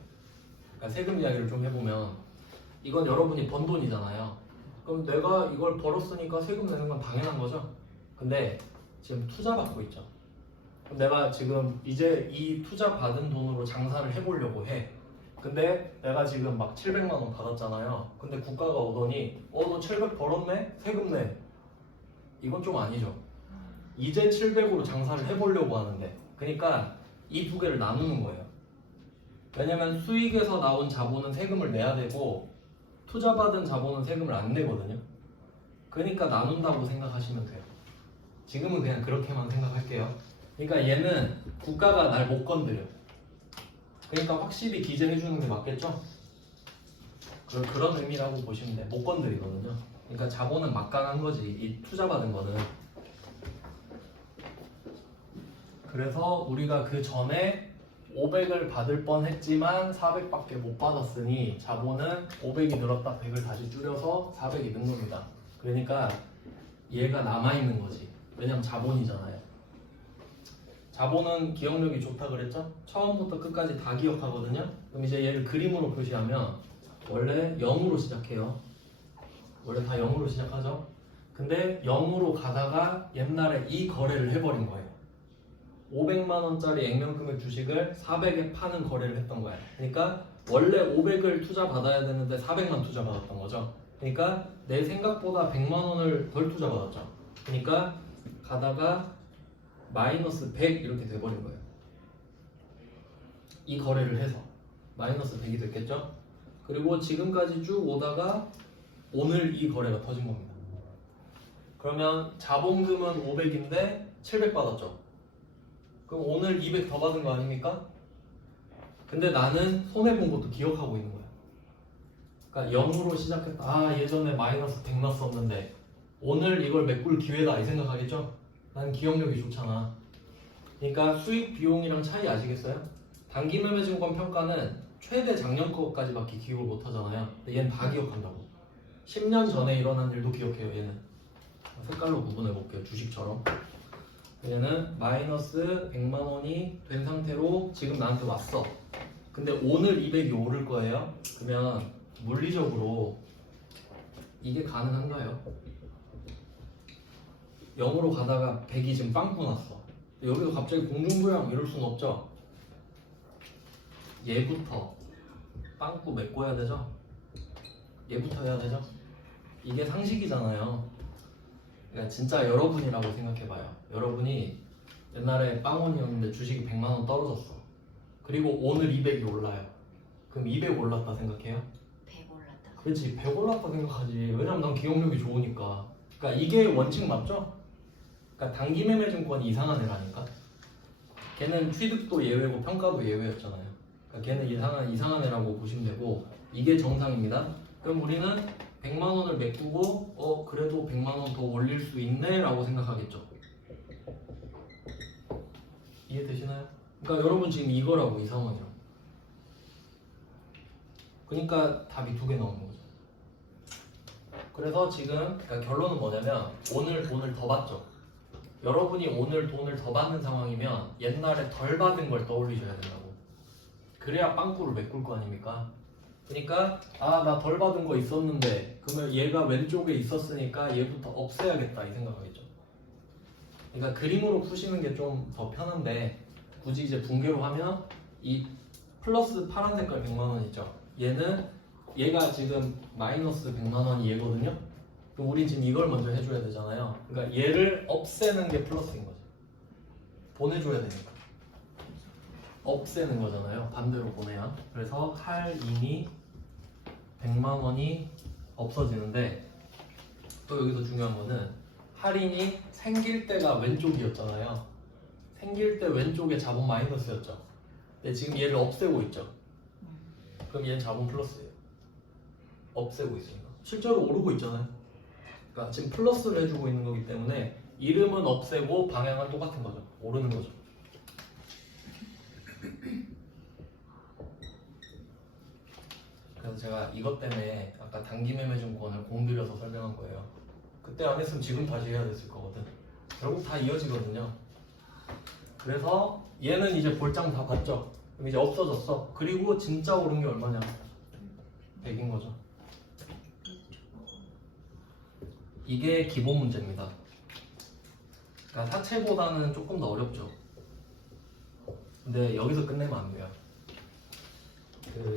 그러니까 세금 이야기를 좀 해보면 이건 여러분이 번 돈이잖아요. 그럼 내가 이걸 벌었으니까 세금 내는 건 당연한 거죠. 근데 지금 투자 받고 있죠. 그럼 내가 지금 이제 이 투자 받은 돈으로 장사를 해보려고 해. 근데 내가 지금 막 700만 원 받았잖아요. 근데 국가가 오더니 너 700 벌었네? 세금 내. 이건 좀 아니죠. 이제 700으로 장사를 해보려고 하는데 그러니까 이 두 개를 나누는 거예요. 왜냐면 수익에서 나온 자본은 세금을 내야 되고 투자받은 자본은 세금을 안 내거든요. 그러니까 나눈다고 생각하시면 돼요. 지금은 그냥 그렇게만 생각할게요. 그러니까 얘는 국가가 날 못 건드려. 그러니까 확실히 기재해 주는 게 맞겠죠? 그런 의미라고 보시면 돼요. 못 건드리거든요. 그러니까 자본은 막강한 거지. 이 투자받은 거는. 그래서 우리가 그 전에 500을 받을 뻔 했지만 400밖에 못 받았으니 자본은 500이 늘었다 100을 다시 줄여서 400이 는 겁니다. 그러니까 얘가 남아있는 거지. 왜냐면 자본이잖아요. 자본은 기억력이 좋다 그랬죠? 처음부터 끝까지 다 기억하거든요. 그럼 이제 얘를 그림으로 표시하면 원래 0으로 시작해요. 원래 다 0으로 시작하죠? 근데 0으로 가다가 옛날에 이 거래를 해버린 거예요. 500만 원짜리 액면금액 주식을 400에 파는 거래를 했던 거야. 그러니까 원래 500을 투자 받아야 되는데 400만 투자 받았던 거죠. 그러니까 내 생각보다 100만 원을 덜 투자 받았죠. 그러니까 가다가 마이너스 100 이렇게 돼버린 거예요. 이 거래를 해서 마이너스 100이 됐겠죠. 그리고 지금까지 쭉 오다가 오늘 이 거래가 터진 겁니다. 그러면 자본금은 500인데 700 받았죠. 그럼 오늘 200 더 받은 거 아닙니까? 근데 나는 손해본 것도 기억하고 있는 거야. 그러니까 0으로 시작했다. 아, 예전에 마이너스 100 났었는데 오늘 이걸 메꿀 기회다 이 생각하겠죠? 난 기억력이 좋잖아. 그러니까 수익 비용이랑 차이 아시겠어요? 단기 매매증권 평가는 최대 작년 거까지밖에 기억을 못 하잖아요. 근데 얘는 다 기억한다고. 10년 전에 일어난 일도 기억해요. 얘는 색깔로 구분해 볼게요. 주식처럼. 얘는 마이너스 100만 원이 된 상태로 지금 나한테 왔어. 근데 오늘 200이 오를 거예요. 그러면 물리적으로 이게 가능한가요? 0으로 가다가 100이 지금 빵꾸 났어. 여기서 갑자기 공중부양 이럴 수는 없죠. 얘부터 빵꾸 메꿔야 되죠. 얘부터 해야 되죠. 이게 상식이잖아요. 그러니까 진짜 여러분이라고 생각해봐요. 여러분이 옛날에 빵원이었는데 주식이 100만 원 떨어졌어. 그리고 오늘 200이 올라요. 그럼 200 올랐다 생각해요? 100 올랐다. 그렇지, 100 올랐다 생각하지. 왜냐면 난 기억력이 좋으니까. 그러니까 이게 원칙 맞죠? 그러니까 단기 매매 증권이 이상한 애라니까. 걔는 취득도 예외고 평가도 예외였잖아요. 그러니까 걔는 이상한 애라고 보시면 되고, 이게 정상입니다. 그럼 우리는 100만 원을 메꾸고 그래도 100만 원 더 올릴 수 있네 라고 생각하겠죠. 이해되시나요? 그러니까 여러분 지금 이거라고 이 상황이요. 그러니까 답이 두 개 나오는 거죠. 그래서 지금 그러니까 결론은 뭐냐면 오늘 돈을 더 받죠. 여러분이 오늘 돈을 더 받는 상황이면 옛날에 덜 받은 걸 떠올리셔야 된다고. 그래야 빵꾸를 메꿀 거 아닙니까? 그러니까 나 덜 받은 거 있었는데 그러면 얘가 왼쪽에 있었으니까 얘부터 없애야겠다 이 생각하겠죠. 그러니까 그림으로 푸시는 게 좀 더 편한데 굳이 이제 붕괴로 하면 이 플러스 파란 색깔 100만 원 있죠. 얘가 지금 마이너스 100만 원이 얘거든요. 그럼 우린 지금 이걸 먼저 해줘야 되잖아요. 그러니까 얘를 없애는 게 플러스인 거죠. 보내줘야 되니까. 없애는 거잖아요. 반대로 보내야. 그래서 할인이 100만 원이 없어지는데 또 여기서 중요한 거는 할인이 생길 때가 왼쪽이었잖아요. 생길 때 왼쪽에 자본 마이너스였죠. 근데 지금 얘를 없애고 있죠. 그럼 얘는 자본 플러스예요. 없애고 있으니까. 실제로 오르고 있잖아요. 그러니까 지금 플러스를 해주고 있는 거기 때문에 이름은 없애고 방향은 똑같은 거죠. 오르는 거죠. 그래서 제가 이것 때문에 아까 단기 매매 증권을 공들여서 설명한 거예요. 그때 안 했으면 지금 다시 해야 됐을 거거든. 결국 다 이어지거든요. 그래서 얘는 이제 볼장 다 봤죠. 그럼 이제 없어졌어. 그리고 진짜 오른 게 얼마냐? 100인 거죠. 이게 기본 문제입니다. 그러니까 사채보다는 조금 더 어렵죠. 근데 여기서 끝내면 안 돼요.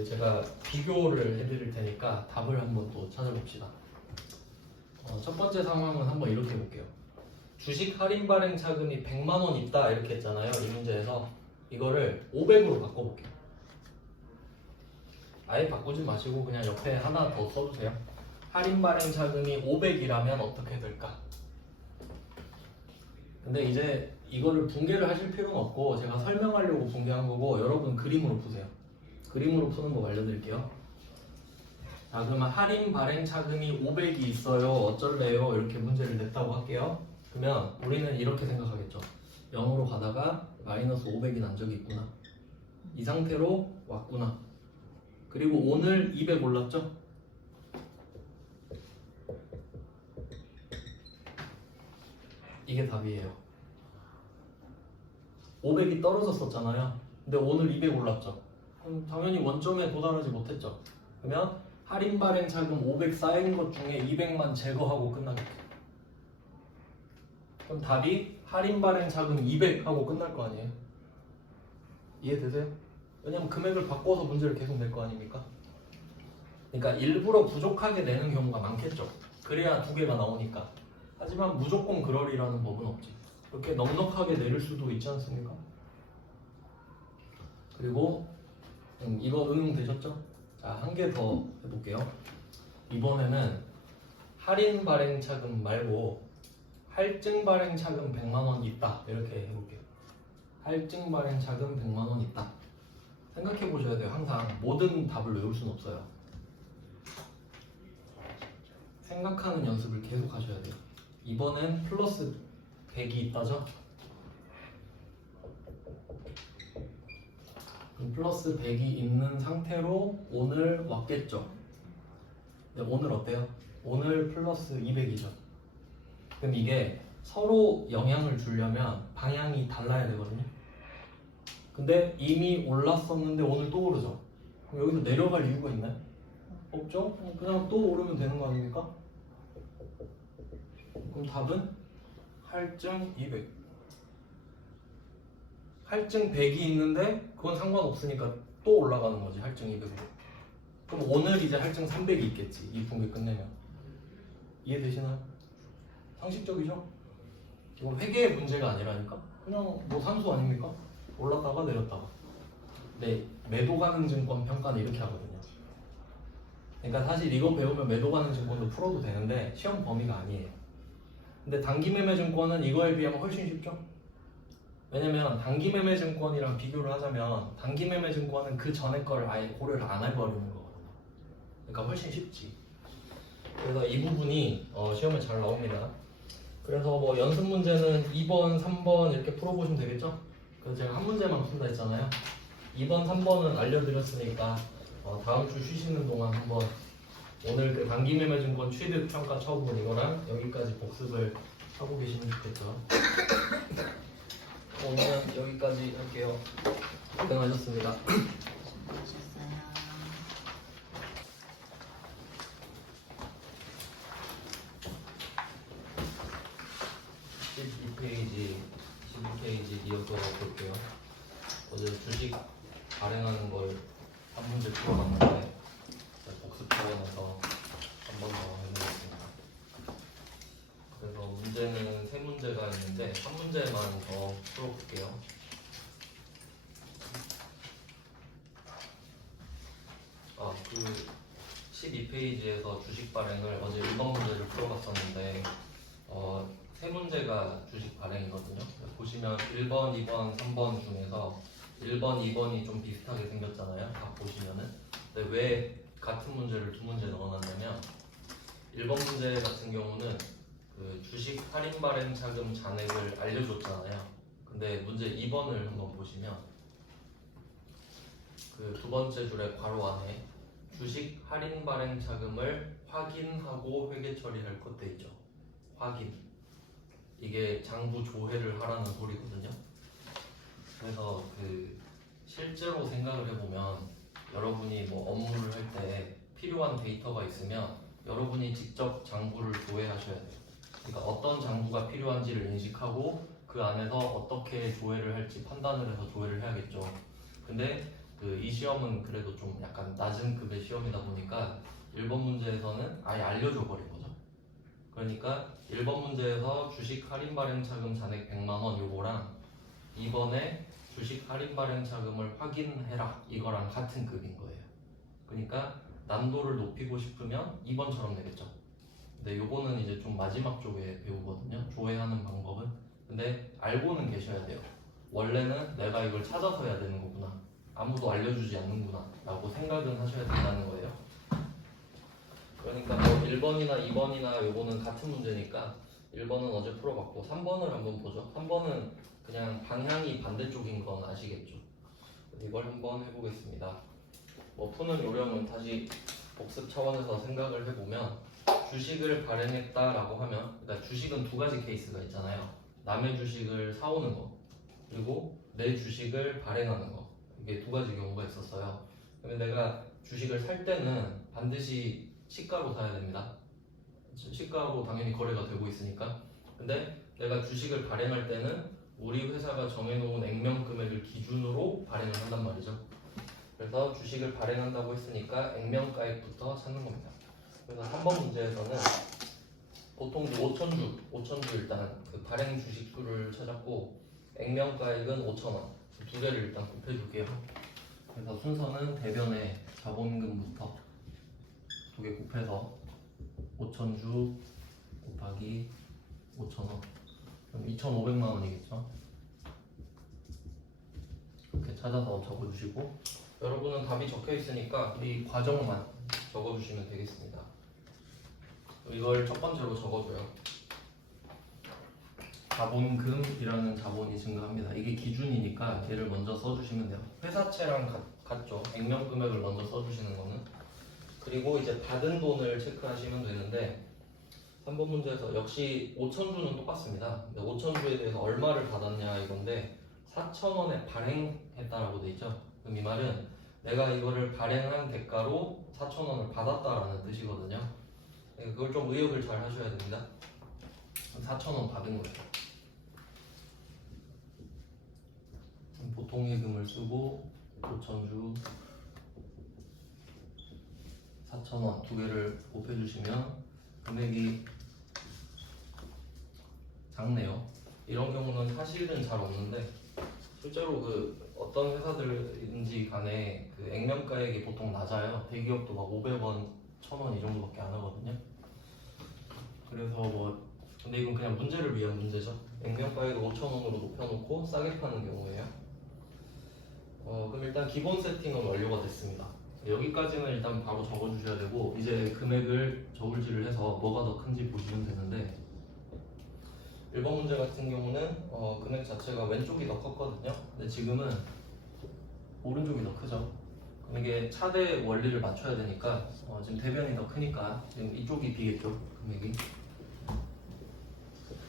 제가 비교를 해드릴 테니까 답을 한번 또 찾아봅시다. 첫 번째 상황은 한번 이렇게 해볼게요. 주식 할인 발행 차금이 100만 원 있다 이렇게 했잖아요. 이 문제에서 이거를 500으로 바꿔볼게요. 아예 바꾸지 마시고 그냥 옆에 하나 더 써주세요. 할인 발행 차금이 500이라면 어떻게 될까? 근데 이제 이거를 붕괴를 하실 필요는 없고 제가 설명하려고 붕괴한 거고 여러분 그림으로 푸세요. 그림으로 푸는 거 알려드릴게요. 자, 그러면 할인 발행 차금이 500이 있어요. 어쩔래요? 이렇게 문제를 냈다고 할게요. 그러면 우리는 이렇게 생각하겠죠. 0으로 가다가 마이너스 500이 난 적이 있구나. 이 상태로 왔구나. 그리고 오늘 200 올랐죠? 이게 답이에요. 500이 떨어졌었잖아요. 근데 오늘 200 올랐죠. 그럼 당연히 원점에 도달하지 못했죠. 그러면 할인 발행 차금 500 쌓인 것 중에 200만 제거하고 끝나겠죠. 그럼 답이 할인 발행 차금 200 하고 끝날 거 아니에요? 이해되세요? 왜냐면 금액을 바꿔서 문제를 계속 낼 거 아닙니까? 그러니까 일부러 부족하게 내는 경우가 많겠죠. 그래야 두 개가 나오니까. 하지만 무조건 그러리라는 법은 없지. 이렇게 넉넉하게 내릴 수도 있지 않습니까? 그리고 이거 응용되셨죠? 자, 한 개 더 해볼게요. 이번에는 할인 발행 차금 말고 할증 발행 차금 100만 원 있다. 이렇게 해볼게요. 할증 발행 차금 100만 원 있다. 생각해 보셔야 돼요. 항상 모든 답을 외울 수는 없어요. 생각하는 연습을 계속 하셔야 돼요. 이번엔 플러스 100이 있다죠? 그럼 플러스 100이 있는 상태로 오늘 왔겠죠? 근데 오늘 어때요? 오늘 플러스 200이죠. 그럼 이게 서로 영향을 주려면 방향이 달라야 되거든요. 근데 이미 올랐었는데 오늘 또 오르죠. 그럼 여기서 내려갈 이유가 있나요? 없죠? 그냥 또 오르면 되는 거 아닙니까? 그럼 답은 할증 200. 할증 100이 있는데 그건 상관없으니까 또 올라가는 거지. 할증 200으로. 그럼 오늘 이제 할증 300이 있겠지. 이 분기 끝내면. 이해되시나요? 상식적이죠? 이건 회계의 문제가 아니라니까. 그냥 뭐 산수 아닙니까? 올랐다가 내렸다가. 네, 매도 가능 증권 평가는 이렇게 하거든요. 그러니까 사실 이거 배우면 매도 가능 증권도 풀어도 되는데 시험 범위가 아니에요. 근데 단기 매매 증권은 이거에 비하면 훨씬 쉽죠? 왜냐면 단기 매매 증권이랑 비교를 하자면 단기 매매 증권은 그 전에 거를 아예 고려를 안 해버리는 거거든요. 그러니까 훨씬 쉽지. 그래서 이 부분이 시험에 잘 나옵니다. 그래서 뭐 연습 문제는 2번, 3번 이렇게 풀어보시면 되겠죠? 그래서 제가 한 문제만 푼다 했잖아요. 2번, 3번은 알려드렸으니까 다음 주 쉬시는 동안 한번 오늘 그 단기 매매 증권 취득 평가 처분 이거랑 여기까지 복습을 하고 계시면 좋겠죠. 오늘은 여기까지 할게요. 고생하셨습니다. 수고하셨어요. 12페이지, 12페이지 이어서 볼게요. 어제 주식 발행하는 걸 한 문제 풀어봤는데 복습 차원에서 한 번 더 해보겠습니다. 그래서 문제는 세 문제가 있는데 한 문제만 더 풀어볼게요. 그 12페이지에서 주식 발행을 어제 1번 문제를 풀어봤었는데 세 문제가 주식 발행이거든요. 보시면 1번, 2번, 3번 중에서 1번, 2번이 좀 비슷하게 생겼잖아요. 다 보시면은. 근데 왜 같은 문제를 두 문제 넣어놨냐면 1번 문제 같은 경우는 그 주식 할인 발행 자금 잔액을 알려줬잖아요. 근데 문제 2번을 한번 보시면 그 두 번째 줄의 괄호 안에 주식 할인 발행 자금을 확인하고 회계 처리할 것 돼 있죠. 확인. 이게 장부 조회를 하라는 소리거든요. 그래서 그 실제로 생각을 해보면 여러분이 뭐 업무를 할 때 필요한 데이터가 있으면 여러분이 직접 장부를 조회하셔야 돼요. 그러니까 어떤 장부가 필요한지를 인식하고 그 안에서 어떻게 조회를 할지 판단을 해서 조회를 해야겠죠. 근데 이 시험은 그래도 좀 약간 낮은 급의 시험이다 보니까 1번 문제에서는 아예 알려줘 버린 거죠. 그러니까 1번 문제에서 주식 할인 발행 차금 잔액 100만 원 요거랑 2번에 주식 할인 발행 차금을 확인해라 이거랑 같은 급인 거예요. 그러니까 난도를 높이고 싶으면 2번처럼 되겠죠. 근데 요거는 이제 좀 마지막 쪽에 배우거든요. 조회하는 방법은. 근데 알고는 계셔야 돼요. 원래는 내가 이걸 찾아서 해야 되는 거구나. 아무도 알려주지 않는구나 라고 생각은 하셔야 된다는 거예요. 그러니까 뭐 1번이나 2번이나 요거는 같은 문제니까 1번은 어제 풀어봤고 3번을 한번 보죠. 3번은 그냥 방향이 반대쪽인 건 아시겠죠. 이걸 한번 해보겠습니다. 뭐 푸는 요령은 다시 복습 차원에서 생각을 해보면 주식을 발행했다라고 하면 그러니까 주식은 두 가지 케이스가 있잖아요. 남의 주식을 사오는 거 그리고 내 주식을 발행하는 거 이게 두 가지 경우가 있었어요. 그러면 내가 주식을 살 때는 반드시 시가로 사야 됩니다. 시가로 당연히 거래가 되고 있으니까. 근데 내가 주식을 발행할 때는 우리 회사가 정해놓은 액면 금액을 기준으로 발행을 한단 말이죠. 그래서 주식을 발행한다고 했으니까 액면가액부터 찾는 겁니다. 그래서 3번 문제에서는 보통 5천주 일단 그 발행 주식수를 찾았고 액면가액은 5,000원 두 개를 일단 곱해줄게요. 그래서 순서는 대변의 자본금부터 두 개 곱해서 5천주 곱하기 5,000원 그럼 2,500만 원이겠죠. 이렇게 찾아서 적어주시고 여러분은 답이 적혀 있으니까 이 과정만 적어주시면 되겠습니다. 이걸 첫 번째로 적어줘요. 자본금이라는 자본이 증가합니다. 이게 기준이니까 얘를 먼저 써주시면 돼요. 회사채랑 같죠. 액면 금액을 먼저 써주시는 거는. 그리고 이제 받은 돈을 체크하시면 되는데 3번 문제에서 역시 5천주는 똑같습니다. 5천주에 대해서 얼마를 받았냐 이건데 4,000원에 발행했다라고 돼 있죠. 그럼 이 말은 내가 이거를 발행한 대가로 4,000원을 받았다라는 뜻이거든요. 그걸 좀 의역을 잘 하셔야 됩니다. 4,000원 받은 거예요. 보통 예금을 쓰고 5천주 4,000원 두 개를 곱해주시면 금액이 작네요. 이런 경우는 사실은 잘 없는데 실제로 그 어떤 회사들인지 간에 그 액면가액이 보통 낮아요. 대기업도 막 500원, 1,000원 이 정도밖에 안 하거든요. 그래서 뭐 근데 이건 그냥 문제를 위한 문제죠. 액면가액을 5,000원으로 높여놓고 싸게 파는 경우에요. 그럼 일단 기본 세팅은 완료가 됐습니다. 여기까지는 일단 바로 적어주셔야 되고 이제 금액을 저울질을 해서 뭐가 더 큰지 보시면 되는데 1번 문제 같은 경우는 금액 자체가 왼쪽이 더 컸거든요. 근데 지금은 오른쪽이 더 크죠. 그럼 이게 차대 원리를 맞춰야 되니까 지금 대변이 더 크니까 지금 이쪽이 비겠죠, 금액이.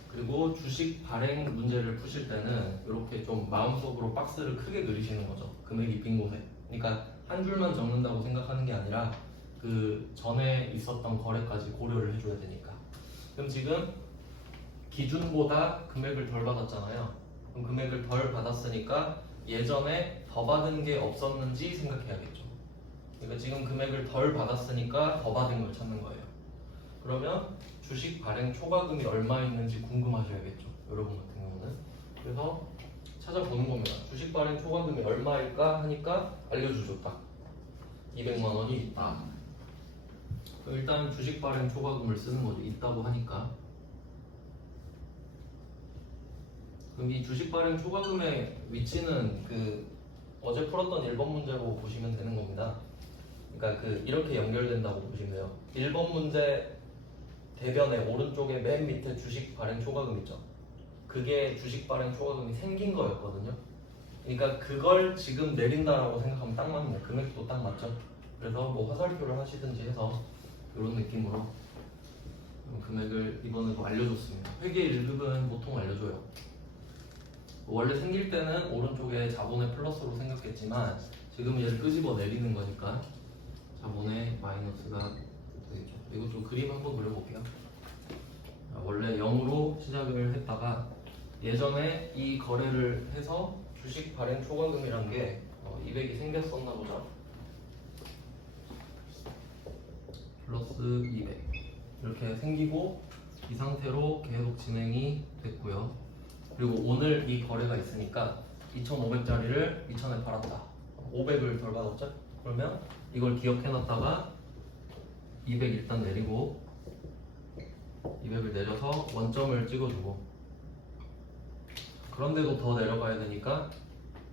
그리고 주식 발행 문제를 푸실 때는 이렇게 좀 마음속으로 박스를 크게 그리시는 거죠. 금액이 빈 곳에. 그러니까 한 줄만 적는다고 생각하는 게 아니라 그 전에 있었던 거래까지 고려를 해줘야 되니까. 그럼 지금 기준보다 금액을 덜 받았잖아요. 그럼 금액을 덜 받았으니까 예전에 더 받은 게 없었는지 생각해야겠죠. 그러니까 지금 금액을 덜 받았으니까 더 받은 걸 찾는 거예요. 그러면 주식 발행 초과금이 얼마 있는지 궁금하셔야겠죠. 여러분 같은 경우는. 그래서 찾아보는 겁니다. 주식 발행 초과금이 얼마일까 하니까 알려주죠. 딱 200만 원이 있다. 그럼 일단 주식 발행 초과금을 쓰는 거죠. 있다고 하니까. 그럼 이 주식 발행 초과금의 위치는 그 어제 풀었던 1번 문제로 보시면 되는 겁니다. 그러니까 그 이렇게 연결된다고 보시면 돼요. 1번 문제 대변의 오른쪽에 맨 밑에 주식 발행 초과금 있죠. 그게 주식 발행 초과금이 생긴 거였거든요. 그러니까 그걸 지금 내린다라고 생각하면 딱 맞네요. 금액도 딱 맞죠. 그래서 뭐 화살표를 하시든지 해서 이런 느낌으로 금액을 이번에도 알려줬습니다. 회계 1급은 보통 알려줘요. 원래 생길 때는 오른쪽에 자본의 플러스로 생겼겠지만 지금은 얘를 끄집어 내리는 거니까 자본의 마이너스가 되겠죠. 이거 좀 그림 한번 그려볼게요. 원래 0으로 시작을 했다가 예전에 이 거래를 해서 주식 발행 초과금이란 게 200이 생겼었나 보자. 플러스 200 이렇게 생기고 이 상태로 계속 진행이 됐고요. 그리고 오늘 이 거래가 있으니까 2,500짜리를 2,000에 팔았다. 500을 덜 받았죠? 그러면 이걸 기억해놨다가 200 일단 내리고 200을 내려서 원점을 찍어주고 그런데도 더 내려가야 되니까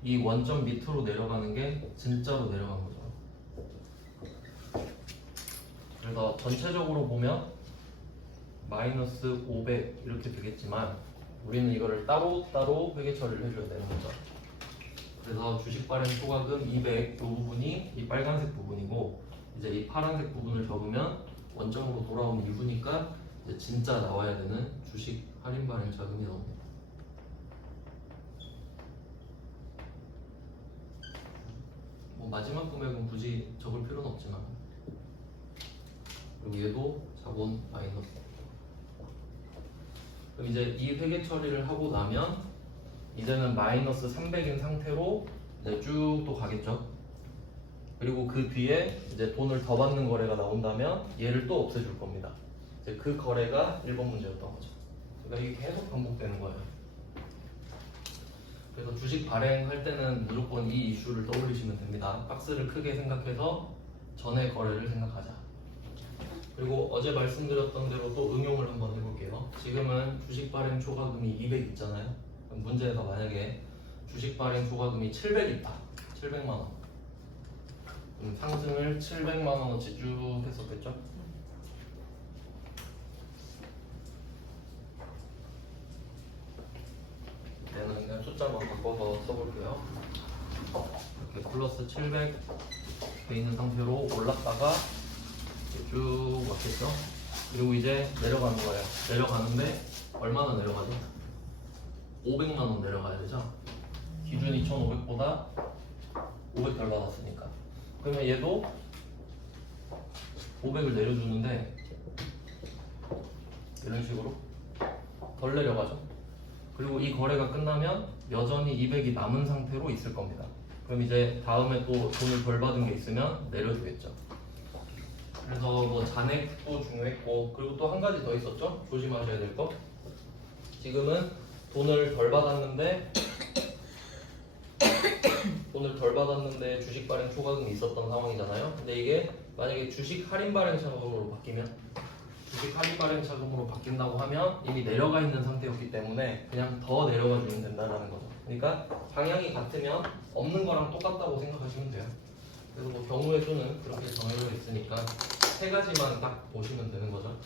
이 원점 밑으로 내려가는 게 진짜로 내려간 거죠. 그래서 전체적으로 보면 마이너스 500 이렇게 되겠지만 우리는 이거를 따로따로 회계 처리를 해줘야 되는 거죠. 그래서 주식 발행 초과금 200 이 부분이 이 빨간색 부분이고 이제 이 파란색 부분을 적으면 원점으로 돌아온 이후니까 이제 진짜 나와야 되는 주식 할인 발행 자금이 나옵니다. 뭐 마지막 금액은 굳이 적을 필요는 없지만 그리고 얘도 자본 마이너스. 그럼 이제 이 회계 처리를 하고 나면 이제는 마이너스 300인 상태로 이제 쭉 또 가겠죠. 그리고 그 뒤에 이제 돈을 더 받는 거래가 나온다면 얘를 또 없애줄 겁니다. 이제 그 거래가 1번 문제였던 거죠. 그러니까 이게 계속 반복되는 거예요. 그래서 주식 발행할 때는 무조건 이 이슈를 떠올리시면 됩니다. 박스를 크게 생각해서 전의 거래를 생각하자. 그리고 어제 말씀드렸던 대로 또 응용을 한번 해볼게요. 지금은 주식 발행 초과금이 200 있잖아요. 그럼 문제가 만약에 주식 발행 초과금이 700 있다. 700만 원. 그럼 상승을 700만 원어치 쭉 했었겠죠? 얘는 그냥 숫자만 바꿔서 써볼게요. 이렇게 플러스 700 돼 있는 상태로 올랐다가 이렇게 쭉 왔겠죠? 그리고 이제 내려가는 거예요. 내려가는데 얼마나 내려가죠? 500만 원 내려가야 되죠? 기준 2,500보다 500 덜 받았으니까. 그러면 얘도 500을 내려주는데 이런 식으로 덜 내려가죠. 그리고 이 거래가 끝나면 여전히 200이 남은 상태로 있을 겁니다. 그럼 이제 다음에 또 돈을 덜 받은 게 있으면 내려주겠죠. 그래서 뭐 잔액도 중요했고, 그리고 또 한 가지 더 있었죠? 조심하셔야 될 거. 지금은 돈을 덜 받았는데 주식 발행 초과금이 있었던 상황이잖아요. 근데 이게 만약에 주식 할인 발행 차금으로 바뀌면, 주식 할인 발행 차금으로 바뀐다고 하면 이미 내려가 있는 상태였기 때문에 그냥 더 내려가 주면 된다는 거죠. 그러니까 방향이 같으면 없는 거랑 똑같다고 생각하시면 돼요. 그래서 뭐 경우의 수는 그렇게 정해져 있으니까 세 가지만 딱 보시면 되는 거죠.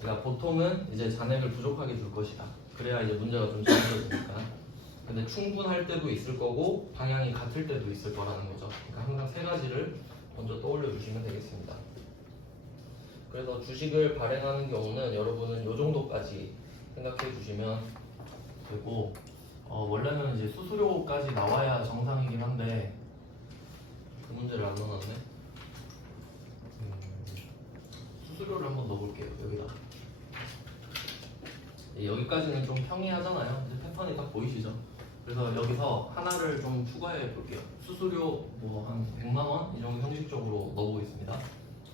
그러니까 보통은 이제 잔액을 부족하게 줄 것이다. 그래야 이제 문제가 좀 정해져지니까. 근데 충분할 때도 있을 거고 방향이 같을 때도 있을 거라는 거죠. 그러니까 항상 세 가지를 먼저 떠올려 주시면 되겠습니다. 그래서 주식을 발행하는 경우는 여러분은 이 정도까지 생각해 주시면 되고, 원래는 이제 수수료까지 나와야 정상이긴 한데 그 문제를 안 넣어놨네. 수수료를 한번 넣어볼게요. 여기다. 여기까지는 좀 평이하잖아요. 이제 패턴이 딱 보이시죠? 그래서 여기서 하나를 좀 추가해 볼게요. 수수료 뭐 한 100만 원 이 정도 형식적으로 넣어보겠습니다.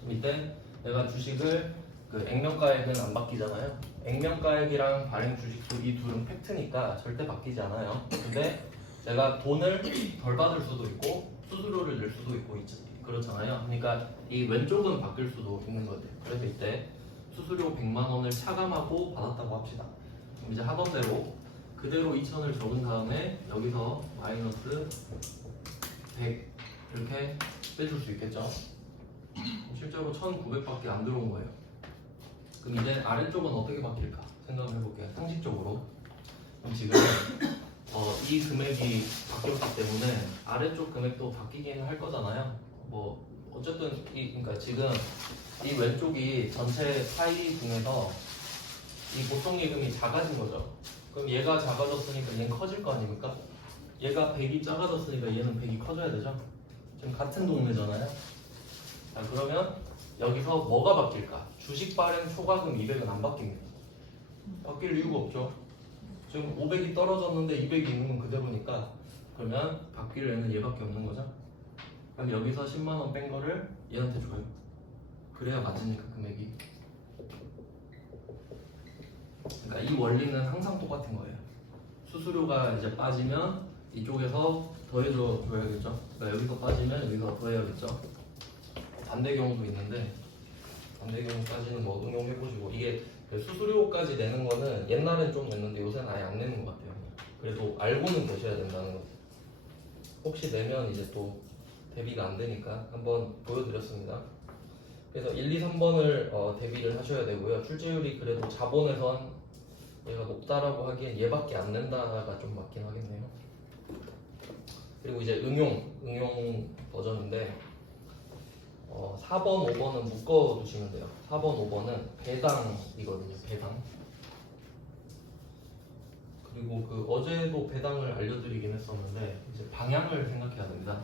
그럼 이때 내가 주식을 그 액면가액은 안 바뀌잖아요. 액면가액이랑 발행 주식도 이 둘은 팩트니까 절대 바뀌지 않아요. 근데 내가 돈을 덜 받을 수도 있고 수수료를 낼 수도 있고 그렇잖아요. 그러니까 이 왼쪽은 바뀔 수도 있는 거죠. 그래서 이때 수수료 100만 원을 차감하고 받았다고 합시다. 그럼 이제 하던 대로 그대로 2,000을 적은 다음에 여기서 마이너스 100 이렇게 빼줄 수 있겠죠. 실제로 1,900밖에 안 들어온 거예요. 그럼 이제 아래쪽은 어떻게 바뀔까 생각을 해볼게요. 상식적으로. 그럼 지금 이 금액이 바뀌었기 때문에 아래쪽 금액도 바뀌긴 할 거잖아요. 뭐 어쨌든 그러니까 지금 이 왼쪽이 전체 파이 중에서 이 보통 예금이 작아진 거죠. 그럼 얘가 작아졌으니까 얘는 커질 거 아닙니까? 얘가 100이 작아졌으니까 얘는 100이 커져야 되죠. 지금 같은 동네잖아요. 자, 그러면 여기서 뭐가 바뀔까? 주식 발행 초과금 200은 안 바뀝니다. 바뀔 이유가 없죠. 지금 500이 떨어졌는데 200이 있는 건 그대로니까, 그러면 바뀔 애는 얘밖에 없는 거죠. 그럼 여기서 10만 원 뺀 거를 얘한테 줘요. 그래야 맞으니까 금액이. 그러니까 이 원리는 항상 똑같은 거예요. 수수료가 이제 빠지면 이쪽에서 더해줘 줘야겠죠. 그러니까 여기서 빠지면 여기서 더해야겠죠. 반대 경우도 있는데 반대 경우까지는 뭐 응용해보시고, 이게 수수료까지 내는 거는 옛날엔 좀 냈는데 요새는 아예 안 내는 것 같아요. 그래도 알고는 계셔야 된다는 거죠. 혹시 내면 이제 또 대비가 안 되니까 한번 보여드렸습니다. 그래서 1, 2, 3번을 대비를 하셔야 되고요. 출제율이 그래도 자본에선 얘가 높다라고 하기엔 얘밖에 안 낸다가 좀 맞긴 하겠네요. 그리고 이제 응용 버전인데 4번, 5번은 묶어 두시면 돼요. 4번, 5번은 배당이거든요. 배당. 그리고 그 어제도 배당을 알려드리긴 했었는데 이제 방향을 생각해야 됩니다.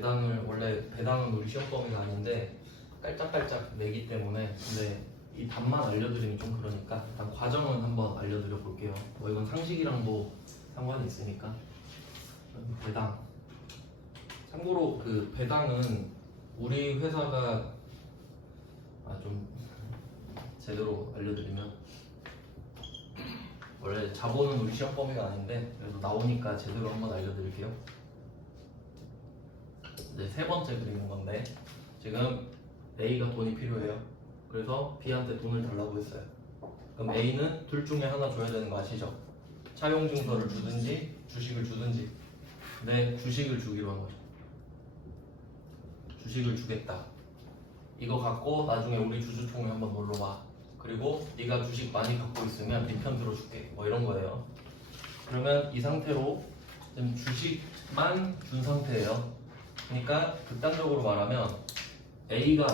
배당을 원래 배당은 우리 시험 범위가 아닌데 깔짝깔짝 내기 때문에 근데 이 답만 알려드리면 좀 그러니까 일단 과정은 한번 알려드려 볼게요. 뭐 이건 상식이랑도 상관이 있으니까 배당. 참고로 그 배당은 우리 회사가 좀 제대로 알려드리면 원래 자본은 우리 시험 범위가 아닌데 그래도 나오니까 제대로 한번 알려드릴게요. 이제 세 번째 그리는 건데 지금 A가 돈이 필요해요. 그래서 B한테 돈을 달라고 했어요. 그럼 A는 둘 중에 하나 줘야 되는 거 아시죠? 차용 증서를 주든지 주식을 주든지. 근데 주식을 주기로 한 거죠. 주식을 주겠다. 이거 갖고 나중에 우리 주주총회 한번 놀러 와. 그리고 네가 주식 많이 갖고 있으면 네 편 들어줄게. 뭐 이런 거예요. 그러면 이 상태로 지금 주식만 준 상태예요. 그러니까 극단적으로 말하면 A가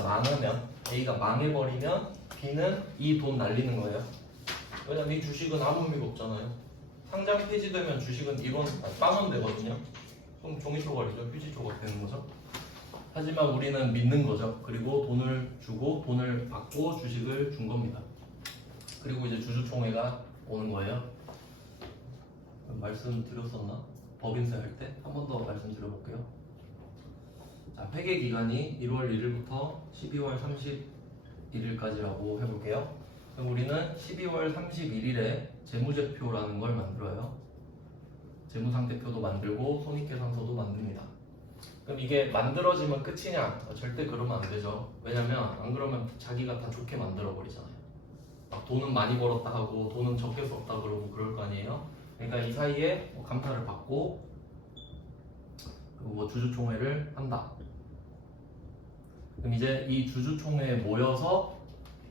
망해버리면 B는 이 돈 날리는 거예요. 왜냐면 이 주식은 아무 의미가 없잖아요. 상장 폐지되면 주식은 1원, 빵원 되거든요. 그럼 종이 조각이죠. 휴지 조각 되는 거죠. 하지만 우리는 믿는 거죠. 그리고 돈을 주고 돈을 받고 주식을 준 겁니다. 그리고 이제 주주총회가 오는 거예요. 말씀드렸었나? 법인세 할 때 한 번 더 말씀드려볼게요. 자, 회계 기간이 1월 1일부터 12월 31일까지라고 해볼게요. 그럼 우리는 12월 31일에 재무제표라는 걸 만들어요. 재무상태표도 만들고 손익계산서도 만듭니다. 그럼 이게 만들어지면 끝이냐? 절대 그러면 안 되죠. 왜냐면 안 그러면 자기가 다 좋게 만들어 버리잖아요. 막 돈은 많이 벌었다 하고 돈은 적게 썼다 그러고 그럴 거 아니에요. 그러니까 이 사이에 뭐 감사를 받고 그리고 뭐 주주총회를 한다. 그럼 이제 이 주주총회에 모여서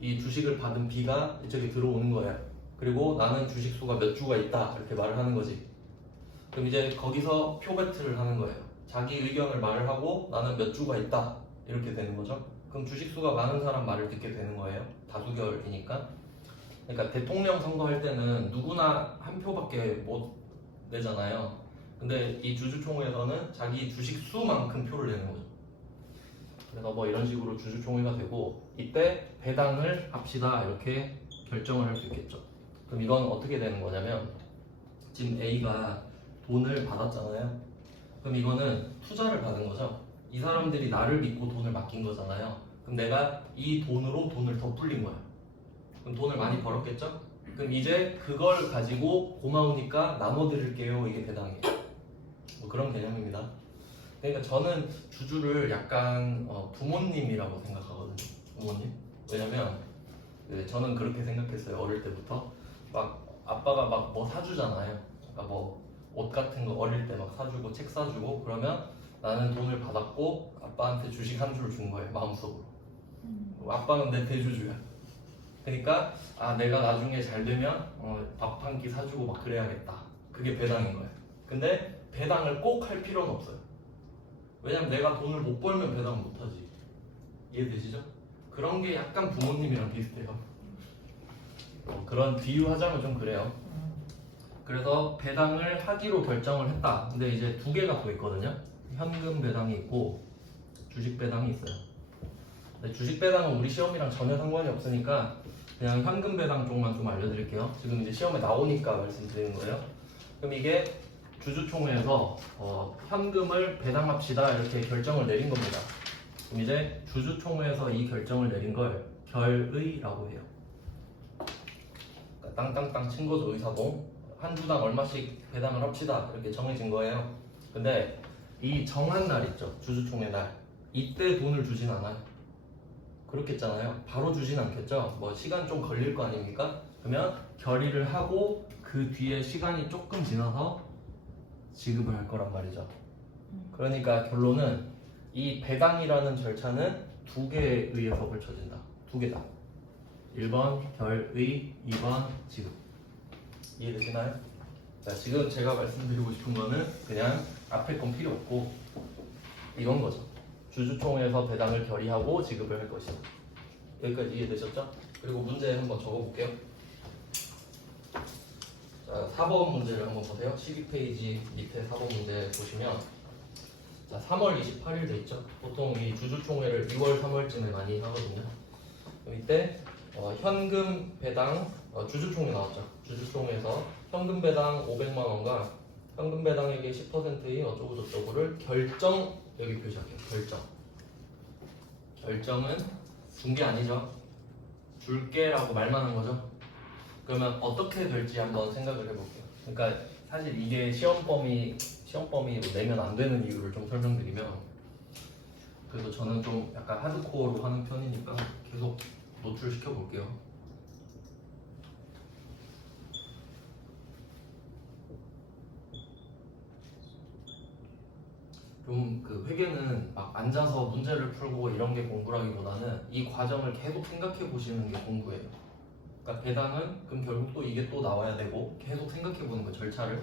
이 주식을 받은 B가 이쪽에 들어오는 거예요. 그리고 나는 주식 수가 몇 주가 있다 이렇게 말을 하는 거지. 그럼 이제 거기서 표 배틀을 하는 거예요. 자기 의견을 말을 하고 나는 몇 주가 있다 이렇게 되는 거죠. 그럼 주식 수가 많은 사람 말을 듣게 되는 거예요. 다수결이니까. 그러니까 대통령 선거할 때는 누구나 한 표밖에 못 내잖아요. 근데 이 주주총회에서는 자기 주식 수만큼 표를 내는 거죠. 그래서 뭐 이런 식으로 주주총회가 되고 이때 배당을 합시다 이렇게 결정을 할 수 있겠죠. 그럼 이건 어떻게 되는 거냐면 지금 A가 돈을 받았잖아요. 그럼 이거는 투자를 받은 거죠. 이 사람들이 나를 믿고 돈을 맡긴 거잖아요. 그럼 내가 이 돈으로 돈을 더 불린 거야. 그럼 돈을 많이 벌었겠죠? 그럼 이제 그걸 가지고 고마우니까 나눠드릴게요. 이게 배당이에요. 뭐 그런 개념입니다. 그러니까 저는 주주를 약간 부모님이라고 생각하거든요. 부모님. 왜냐면 저는 그렇게 생각했어요. 어릴 때부터. 막 아빠가 막 뭐 사주잖아요. 그러니까 뭐 옷 같은 거 어릴 때 막 사주고 책 사주고 그러면 나는 돈을 받았고 아빠한테 주식 한 주를 준 거예요. 마음속으로. 아빠는 내 대주주야. 그러니까 내가 나중에 잘 되면 밥 한 끼 사주고 막 그래야겠다. 그게 배당인 거예요. 근데 배당을 꼭 할 필요는 없어요. 왜냐면 내가 돈을 못 벌면 배당 못 하지. 이해되시죠? 그런 게 약간 부모님이랑 비슷해요. 그런 비유하자면 좀 그래요. 그래서 배당을 하기로 결정을 했다. 근데 이제 두 개가 또 있거든요. 현금 배당이 있고 주식 배당이 있어요. 근데 주식 배당은 우리 시험이랑 전혀 상관이 없으니까 그냥 현금 배당 쪽만 좀 알려드릴게요. 지금 이제 시험에 나오니까 말씀드리는 거예요. 그럼 이게 주주총회에서 현금을 배당합시다 이렇게 결정을 내린 겁니다. 그럼 이제 주주총회에서 이 결정을 내린 걸 결의라고 해요. 그러니까 땅땅땅 친 거죠. 의사봉. 한 주당 얼마씩 배당을 합시다 이렇게 정해진 거예요. 근데 이 정한 날 있죠. 주주총회 날. 이때 돈을 주진 않아요. 그렇겠잖아요. 바로 주진 않겠죠. 뭐 시간 좀 걸릴 거 아닙니까? 그러면 결의를 하고 그 뒤에 시간이 조금 지나서 지급을 할 거란 말이죠. 그러니까 결론은 이 배당이라는 절차는 두 개에 의해서 걸쳐진다. 두 개다. 1번 결의, 2번 지급. 이해되시나요? 자, 지금 제가 말씀드리고 싶은 거는 그냥 앞에 건 필요 없고 이건 거죠. 주주총회에서 배당을 결의하고 지급을 할 것이다. 여기까지 이해되셨죠? 그리고 문제 한번 적어볼게요. 자, 4번 문제를 한번 보세요. 12페이지 밑에 4번 문제 보시면 자, 3월 28일 돼 있죠. 보통 이 주주총회를 2월, 3월쯤에 많이 하거든요. 그럼 이때 현금 배당 주주총회 나왔죠. 주주총회에서 현금 배당 500만 원과 현금 배당액의 10%인 어쩌고 저쩌고를 결정 여기 표시할게요. 결정은 준 게 아니죠. 줄게라고 말만 한 거죠. 그러면 어떻게 될지 한번 생각을 해볼게요. 그러니까 사실 이게 시험 범위로 내면 안 되는 이유를 좀 설명드리면, 그래도 저는 좀 약간 하드코어로 하는 편이니까 계속 노출시켜 볼게요. 좀 그 회계는 막 앉아서 문제를 풀고 이런 게 공부라기보다는 이 과정을 계속 생각해 보시는 게 공부예요. 그러니까 배당은 그럼 결국 또 이게 또 나와야 되고 계속 생각해 보는 거 절차를.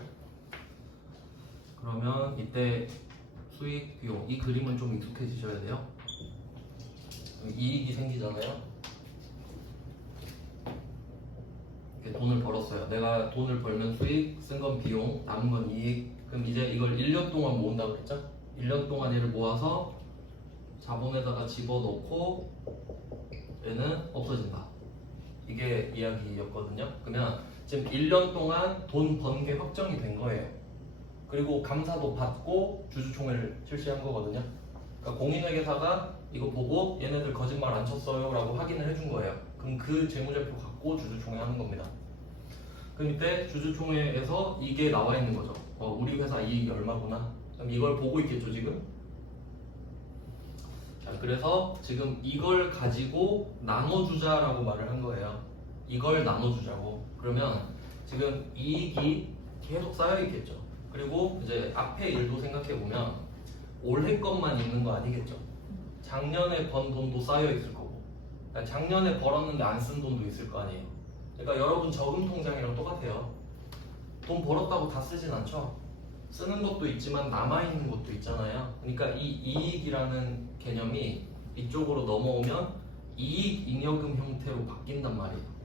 그러면 이때 수익, 비용 이 그림은 좀 익숙해지셔야 돼요. 이익이 생기잖아요. 이렇게 돈을 벌었어요. 내가 돈을 벌면 수익, 쓴 건 비용, 남은 건 이익. 그럼 이제 이걸 1년 동안 모은다고 그랬죠? 1년 동안 얘를 모아서 자본에다가 집어넣고 얘는 없어진다. 이게 이야기였거든요. 그러면 지금 1년 동안 돈 번 게 확정이 된 거예요. 그리고 감사도 받고 주주총회를 실시한 거거든요. 그러니까 공인회계사가 이거 보고 얘네들 거짓말 안 쳤어요 라고 확인을 해준 거예요. 그럼 그 재무제표 갖고 주주총회 하는 겁니다. 그럼 이때 주주총회에서 이게 나와 있는 거죠. 우리 회사 이익이 얼마구나. 그럼 이걸 보고 있겠죠 지금. 자, 그래서 지금 이걸 가지고 나눠주자라고 말을 한 거예요. 이걸 나눠주자고. 그러면 지금 이익이 계속 쌓여 있겠죠. 그리고 이제 앞에 일도 생각해 보면 올해 것만 있는 거 아니겠죠. 작년에 번 돈도 쌓여 있을 거고, 그러니까 작년에 벌었는데 안 쓴 돈도 있을 거 아니에요. 그러니까 여러분 저금 통장이랑 똑같아요. 돈 벌었다고 다 쓰진 않죠. 쓰는 것도 있지만 남아있는 것도 있잖아요. 그러니까 이 이익이라는 개념이 이쪽으로 넘어오면 이익 잉여금 형태로 바뀐단 말이에요.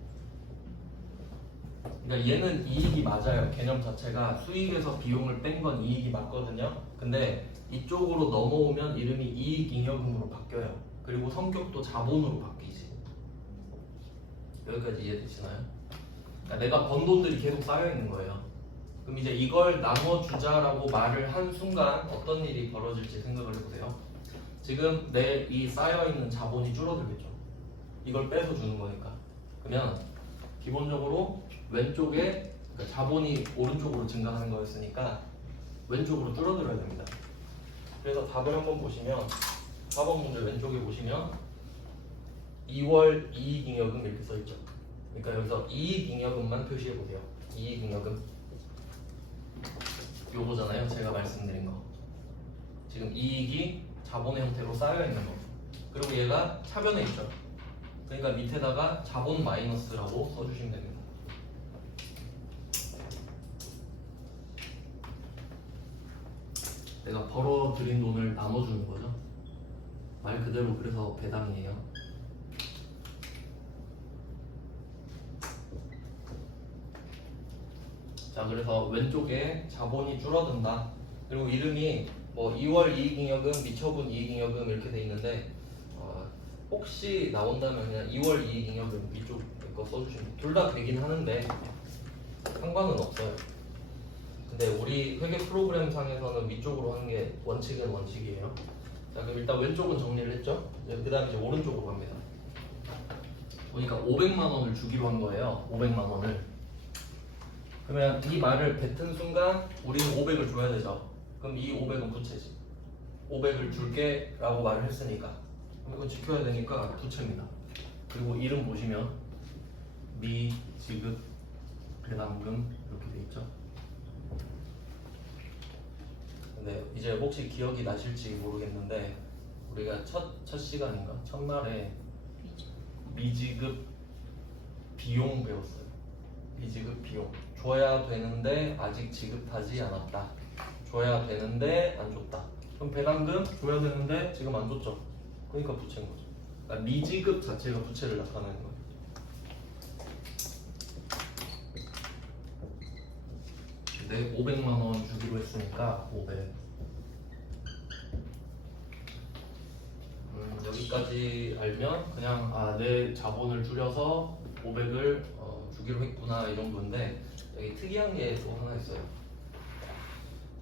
그러니까 얘는 이익이 맞아요. 개념 자체가 수익에서 비용을 뺀 건 이익이 맞거든요. 근데 이쪽으로 넘어오면 이름이 이익 잉여금으로 바뀌어요. 그리고 성격도 자본으로 바뀌지. 여기까지 이해되시나요? 그러니까 내가 번 돈들이 계속 쌓여 있는 거예요. 그럼 이제 이걸 나눠주자라고 말을 한 순간 어떤 일이 벌어질지 생각을 해보세요. 지금 내 이 쌓여있는 자본이 줄어들겠죠. 이걸 빼서 주는 거니까. 그러면 기본적으로 왼쪽에 그러니까 자본이 오른쪽으로 증가하는 거였으니까 왼쪽으로 줄어들어야 됩니다. 그래서 답을 한번 보시면 4번 문제 왼쪽에 보시면 2월 이익잉여금 이렇게 써있죠. 그러니까 여기서 이익잉여금만 표시해보세요. 이익잉여금 요거잖아요. 제가 말씀드린 거. 지금 이익이 자본의 형태로 쌓여있는 거. 그리고 얘가 차변에 있죠. 그러니까 밑에다가 자본 마이너스라고 써주시면 됩니다. 내가 벌어들인 돈을 나눠주는 거죠. 말 그대로 그래서 배당이에요. 자, 그래서 왼쪽에 자본이 줄어든다. 그리고 이름이 뭐 2월 이익잉여금, 미처분 이익잉여금 이렇게 돼 있는데 혹시 나온다면 그냥 2월 이익잉여금 이쪽 거 써주시면 둘 다 되긴 하는데 상관은 없어요. 근데 우리 회계 프로그램 상에서는 위쪽으로 하는 게 원칙은 원칙이에요. 자, 그럼 일단 왼쪽은 정리를 했죠. 그 다음에 이제 오른쪽으로 갑니다. 보니까 500만 원을 주기로 한 거예요. 500만 원을. 그러면 이 말을 뱉은 순간 우리는 500을 줘야 되죠. 그럼 이 500은 부채지. 500을 줄게 라고 말을 했으니까 그럼 이건 지켜야 되니까 부채입니다. 그리고 이름 보시면 미지급 배당금 이렇게 돼 있죠. 근데 이제 혹시 기억이 나실지 모르겠는데 우리가 첫 시간인가? 첫날에 미지급 비용 배웠어요. 미지급 비용. 줘야 되는데 아직 지급하지 않았다. 줘야 되는데 안 줬다. 그럼 배당금 줘야 되는데 지금 안 줬죠. 그러니까 부채인 거죠. 그러니까 미지급 자체가 부채를 나타내는 거예요. 근데 500만 원 주기로 했으니까 500. 여기까지 알면 그냥 내 자본을 줄여서 500을 주기로 했구나 이 정도인데 여기 특이한 게 또 하나 있어요.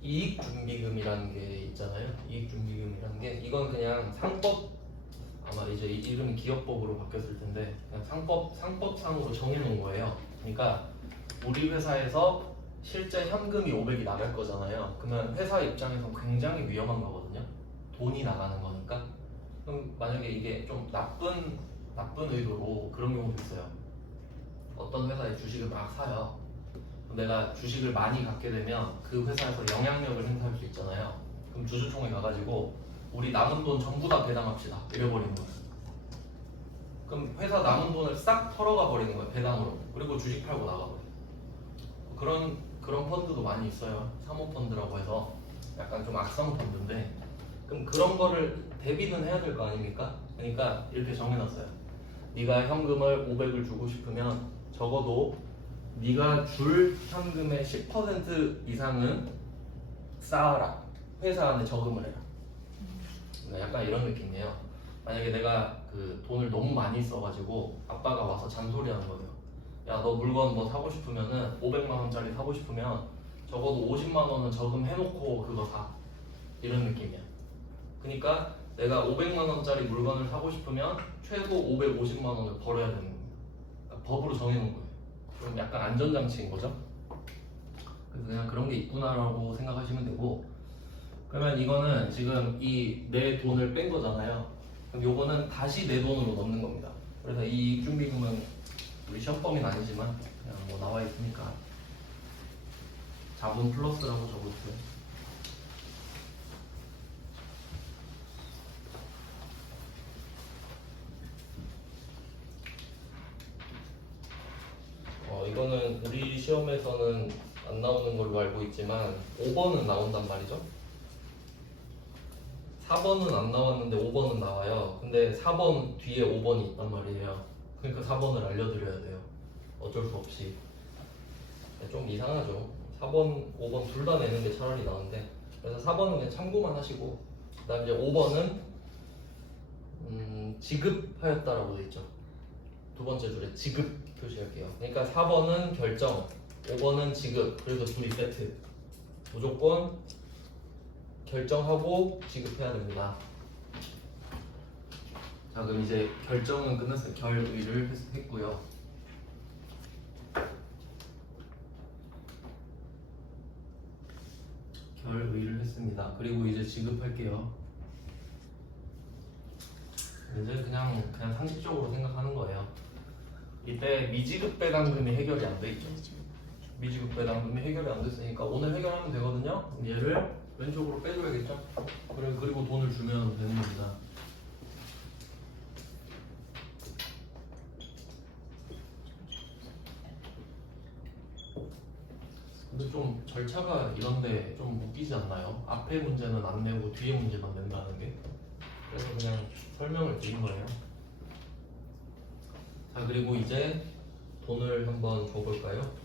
이익준비금이라는 게 있잖아요. 이익준비금이라는 게 이건 그냥 상법 아마 이제 이름이 기업법으로 바뀌었을 텐데 그냥 상법상으로 정해놓은 거예요. 그러니까 우리 회사에서 실제 현금이 500이 나갈 거잖아요. 그러면 회사 입장에서 굉장히 위험한 거거든요. 돈이 나가는 거니까. 그럼 만약에 이게 좀 나쁜 의도로 그런 경우도 있어요. 어떤 회사의 주식을 막 사요. 그럼 내가 주식을 많이 갖게 되면 그 회사에서 영향력을 행사할 수 있잖아요. 그럼 주주총회 가가지고 우리 남은 돈 전부 다 배당합시다. 이래버리는 거예요. 그럼 회사 남은 돈을 싹 털어가 버리는 거예요. 배당으로. 그리고 주식 팔고 나가버려요. 그런 펀드도 많이 있어요. 사모펀드라고 해서 약간 좀 악성 펀드인데 그럼 그런 거를 대비는 해야 될 거 아닙니까? 그러니까 이렇게 정해놨어요. 네가 현금을 500을 주고 싶으면 적어도 네가 줄 현금의 10% 이상은 쌓아라. 회사 안에 저금을 해라. 그러니까 약간 이런 느낌이에요. 만약에 내가 그 돈을 너무 많이 써가지고 아빠가 와서 잔소리하는 거예요. 야, 너 물건 뭐 사고 싶으면은 500만 원짜리 사고 싶으면 적어도 50만 원은 저금해놓고 그거 사. 이런 느낌이야. 그러니까 내가 500만 원짜리 물건을 사고 싶으면 최소 550만 원을 벌어야 되는 거예요. 그러니까 법으로 정해놓은 거예요. 그럼 약간 안전장치인 거죠. 그래서 그냥 그런 게 있구나라고 생각하시면 되고 그러면 이거는 지금 이 내 돈을 뺀 거잖아요. 그럼 요거는 다시 내 돈으로 넣는 겁니다. 그래서 이 이익준비금은 우리 시험 범위는 아니지만 그냥 뭐 나와 있으니까 자본 플러스라고 적어주세요. 이거는 우리 시험에서는 안 나오는 걸로 알고 있지만 5번은 나온단 말이죠. 4번은 안 나왔는데 5번은 나와요. 근데 4번 뒤에 5번이 있단 말이에요. 그러니까 4번을 알려드려야 돼요. 어쩔 수 없이. 좀 이상하죠. 4번, 5번 둘 다 내는 게 차라리 나은데 그래서 4번은 그냥 참고만 하시고 그 다음 이제 5번은 지급하였다라고 돼 있죠. 두 번째 줄에 지급 표시할게요. 그러니까 4번은 결정, 5번은 지급. 그래서 둘이 세트. 무조건 결정하고 지급해야 됩니다. 자, 그럼 이제 결정은 끝났어요. 결의를 했고요. 결의를 했습니다. 그리고 이제 지급할게요. 이제 그냥 상식적으로 생각하는 거예요. 이때 미지급 배당금이 해결이 안 돼 있죠. 미지급 배당금이 해결이 안 됐으니까 오늘 해결하면 되거든요. 그럼 얘를 왼쪽으로 빼줘야겠죠. 그리고 돈을 주면 되는 겁니다. 근데 좀 절차가 이런데 좀 웃기지 않나요? 앞에 문제는 안 내고 뒤에 문제만 낸다는 게. 그래서 그냥 설명을 드린 거예요. 자, 그리고 이제 돈을 한번 줘볼까요?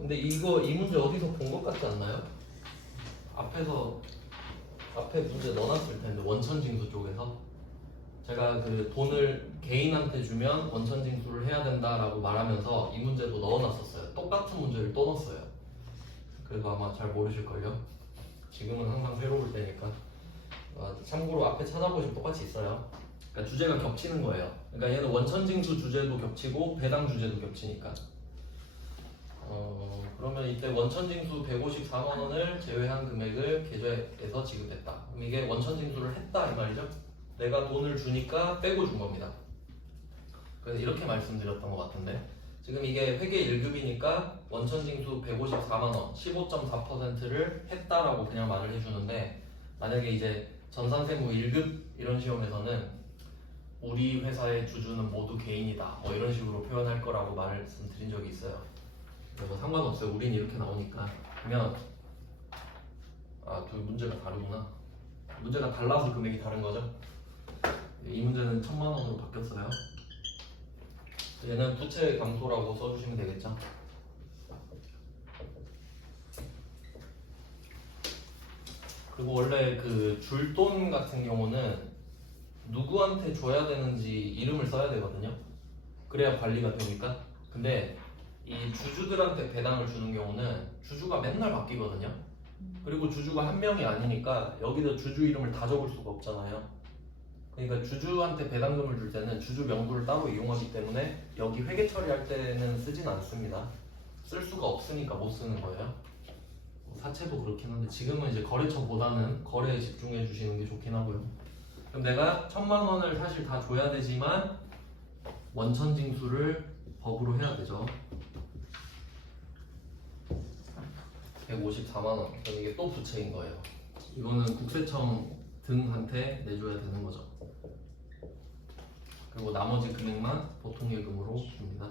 근데 이 문제 어디서 본 것 같지 않나요? 앞에 문제 넣어놨을 텐데 원천징수 쪽에서 제가 그 돈을 개인한테 주면 원천징수를 해야 된다라고 말하면서 이 문제도 넣어놨었어요. 똑같은 문제를 또 넣었어요. 그래서 아마 잘 모르실걸요? 지금은 항상 새로울 때니까. 참고로 앞에 찾아보시면 똑같이 있어요. 그러니까 주제가 겹치는 거예요. 그러니까 얘는 원천징수 주제도 겹치고 배당 주제도 겹치니까. 그러면 이때 원천징수 154만 원을 제외한 금액을 계좌에서 지급했다. 그럼 이게 원천징수를 했다 이 말이죠. 내가 돈을 주니까 빼고 준 겁니다. 그래서 이렇게 말씀드렸던 것 같은데 지금 이게 회계 1급이니까 원천징수 154만 원, 15.4%를 했다라고 그냥 말을 해주는데 만약에 이제 전산세무 1급 이런 시험에서는 우리 회사의 주주는 모두 개인이다 이런 식으로 표현할 거라고 말씀드린 적이 있어요. 뭐 상관없어요. 우린 이렇게 나오니까. 그러면 두 문제가 다르구나. 문제가 달라서 금액이 다른 거죠. 이 문제는 1000만 원으로 바뀌었어요. 얘는 부채 감소라고 써주시면 되겠죠. 그리고 원래 그 줄돈 같은 경우는 누구한테 줘야 되는지 이름을 써야 되거든요. 그래야 관리가 됩니까? 근데 이 주주들한테 배당을 주는 경우는 주주가 맨날 바뀌거든요. 그리고 주주가 한 명이 아니니까 여기다 주주 이름을 다 적을 수가 없잖아요. 그러니까 주주한테 배당금을 줄 때는 주주 명부를 따로 이용하기 때문에 여기 회계 처리할 때는 쓰진 않습니다. 쓸 수가 없으니까 못 쓰는 거예요. 사채도 그렇긴 한데 지금은 이제 거래처보다는 거래에 집중해 주시는 게 좋긴 하고요. 그럼 내가 1,000만 원을 사실 다 줘야 되지만 원천징수를 법으로 해야 되죠. 154만 원. 그럼 이게 또 부채인 거예요. 이거는 국세청 등한테 내줘야 되는 거죠. 그리고 나머지 금액만 보통예금으로 줍니다.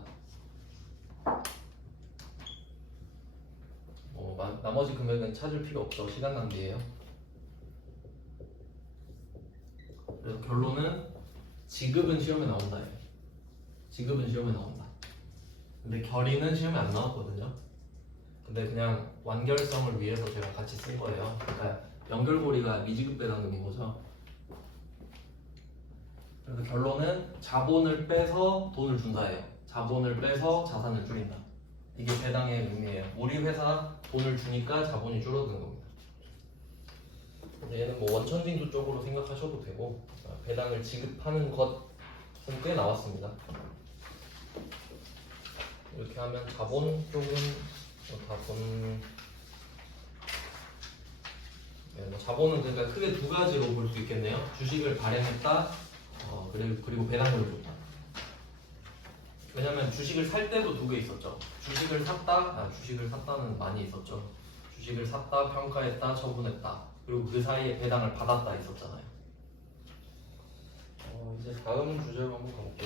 나머지 금액은 찾을 필요 없죠. 시간 낭비예요. 그래서 결론은 지급은 시험에 나온다. 지급은 시험에 나온다. 근데 결의는 시험에 안 나왔거든요. 근데 그냥 완결성을 위해서 제가 같이 쓴 거예요. 그러니까 연결고리가 미지급 배당금인 거죠. 그래서 결론은 자본을 빼서 돈을 준다예요. 자본을 빼서 자산을 줄인다. 이게 배당의 의미예요. 우리 회사 돈을 주니까 자본이 줄어드는 겁니다. 얘는 뭐 원천징수 쪽으로 생각하셔도 되고 배당을 지급하는 것은 꽤 나왔습니다. 이렇게 하면 자본 쪽은 자본은 그러니까 크게 두 가지로 볼 수 있겠네요. 주식을 발행했다, 그리고 배당금을 줬다. 왜냐면 주식을 살 때도 두 개 있었죠. 주식을 샀다는 많이 있었죠. 주식을 샀다, 평가했다, 처분했다. 그리고 그 사이에 배당을 받았다 있었잖아요. 이제 다음 주제로 한번 가볼게요.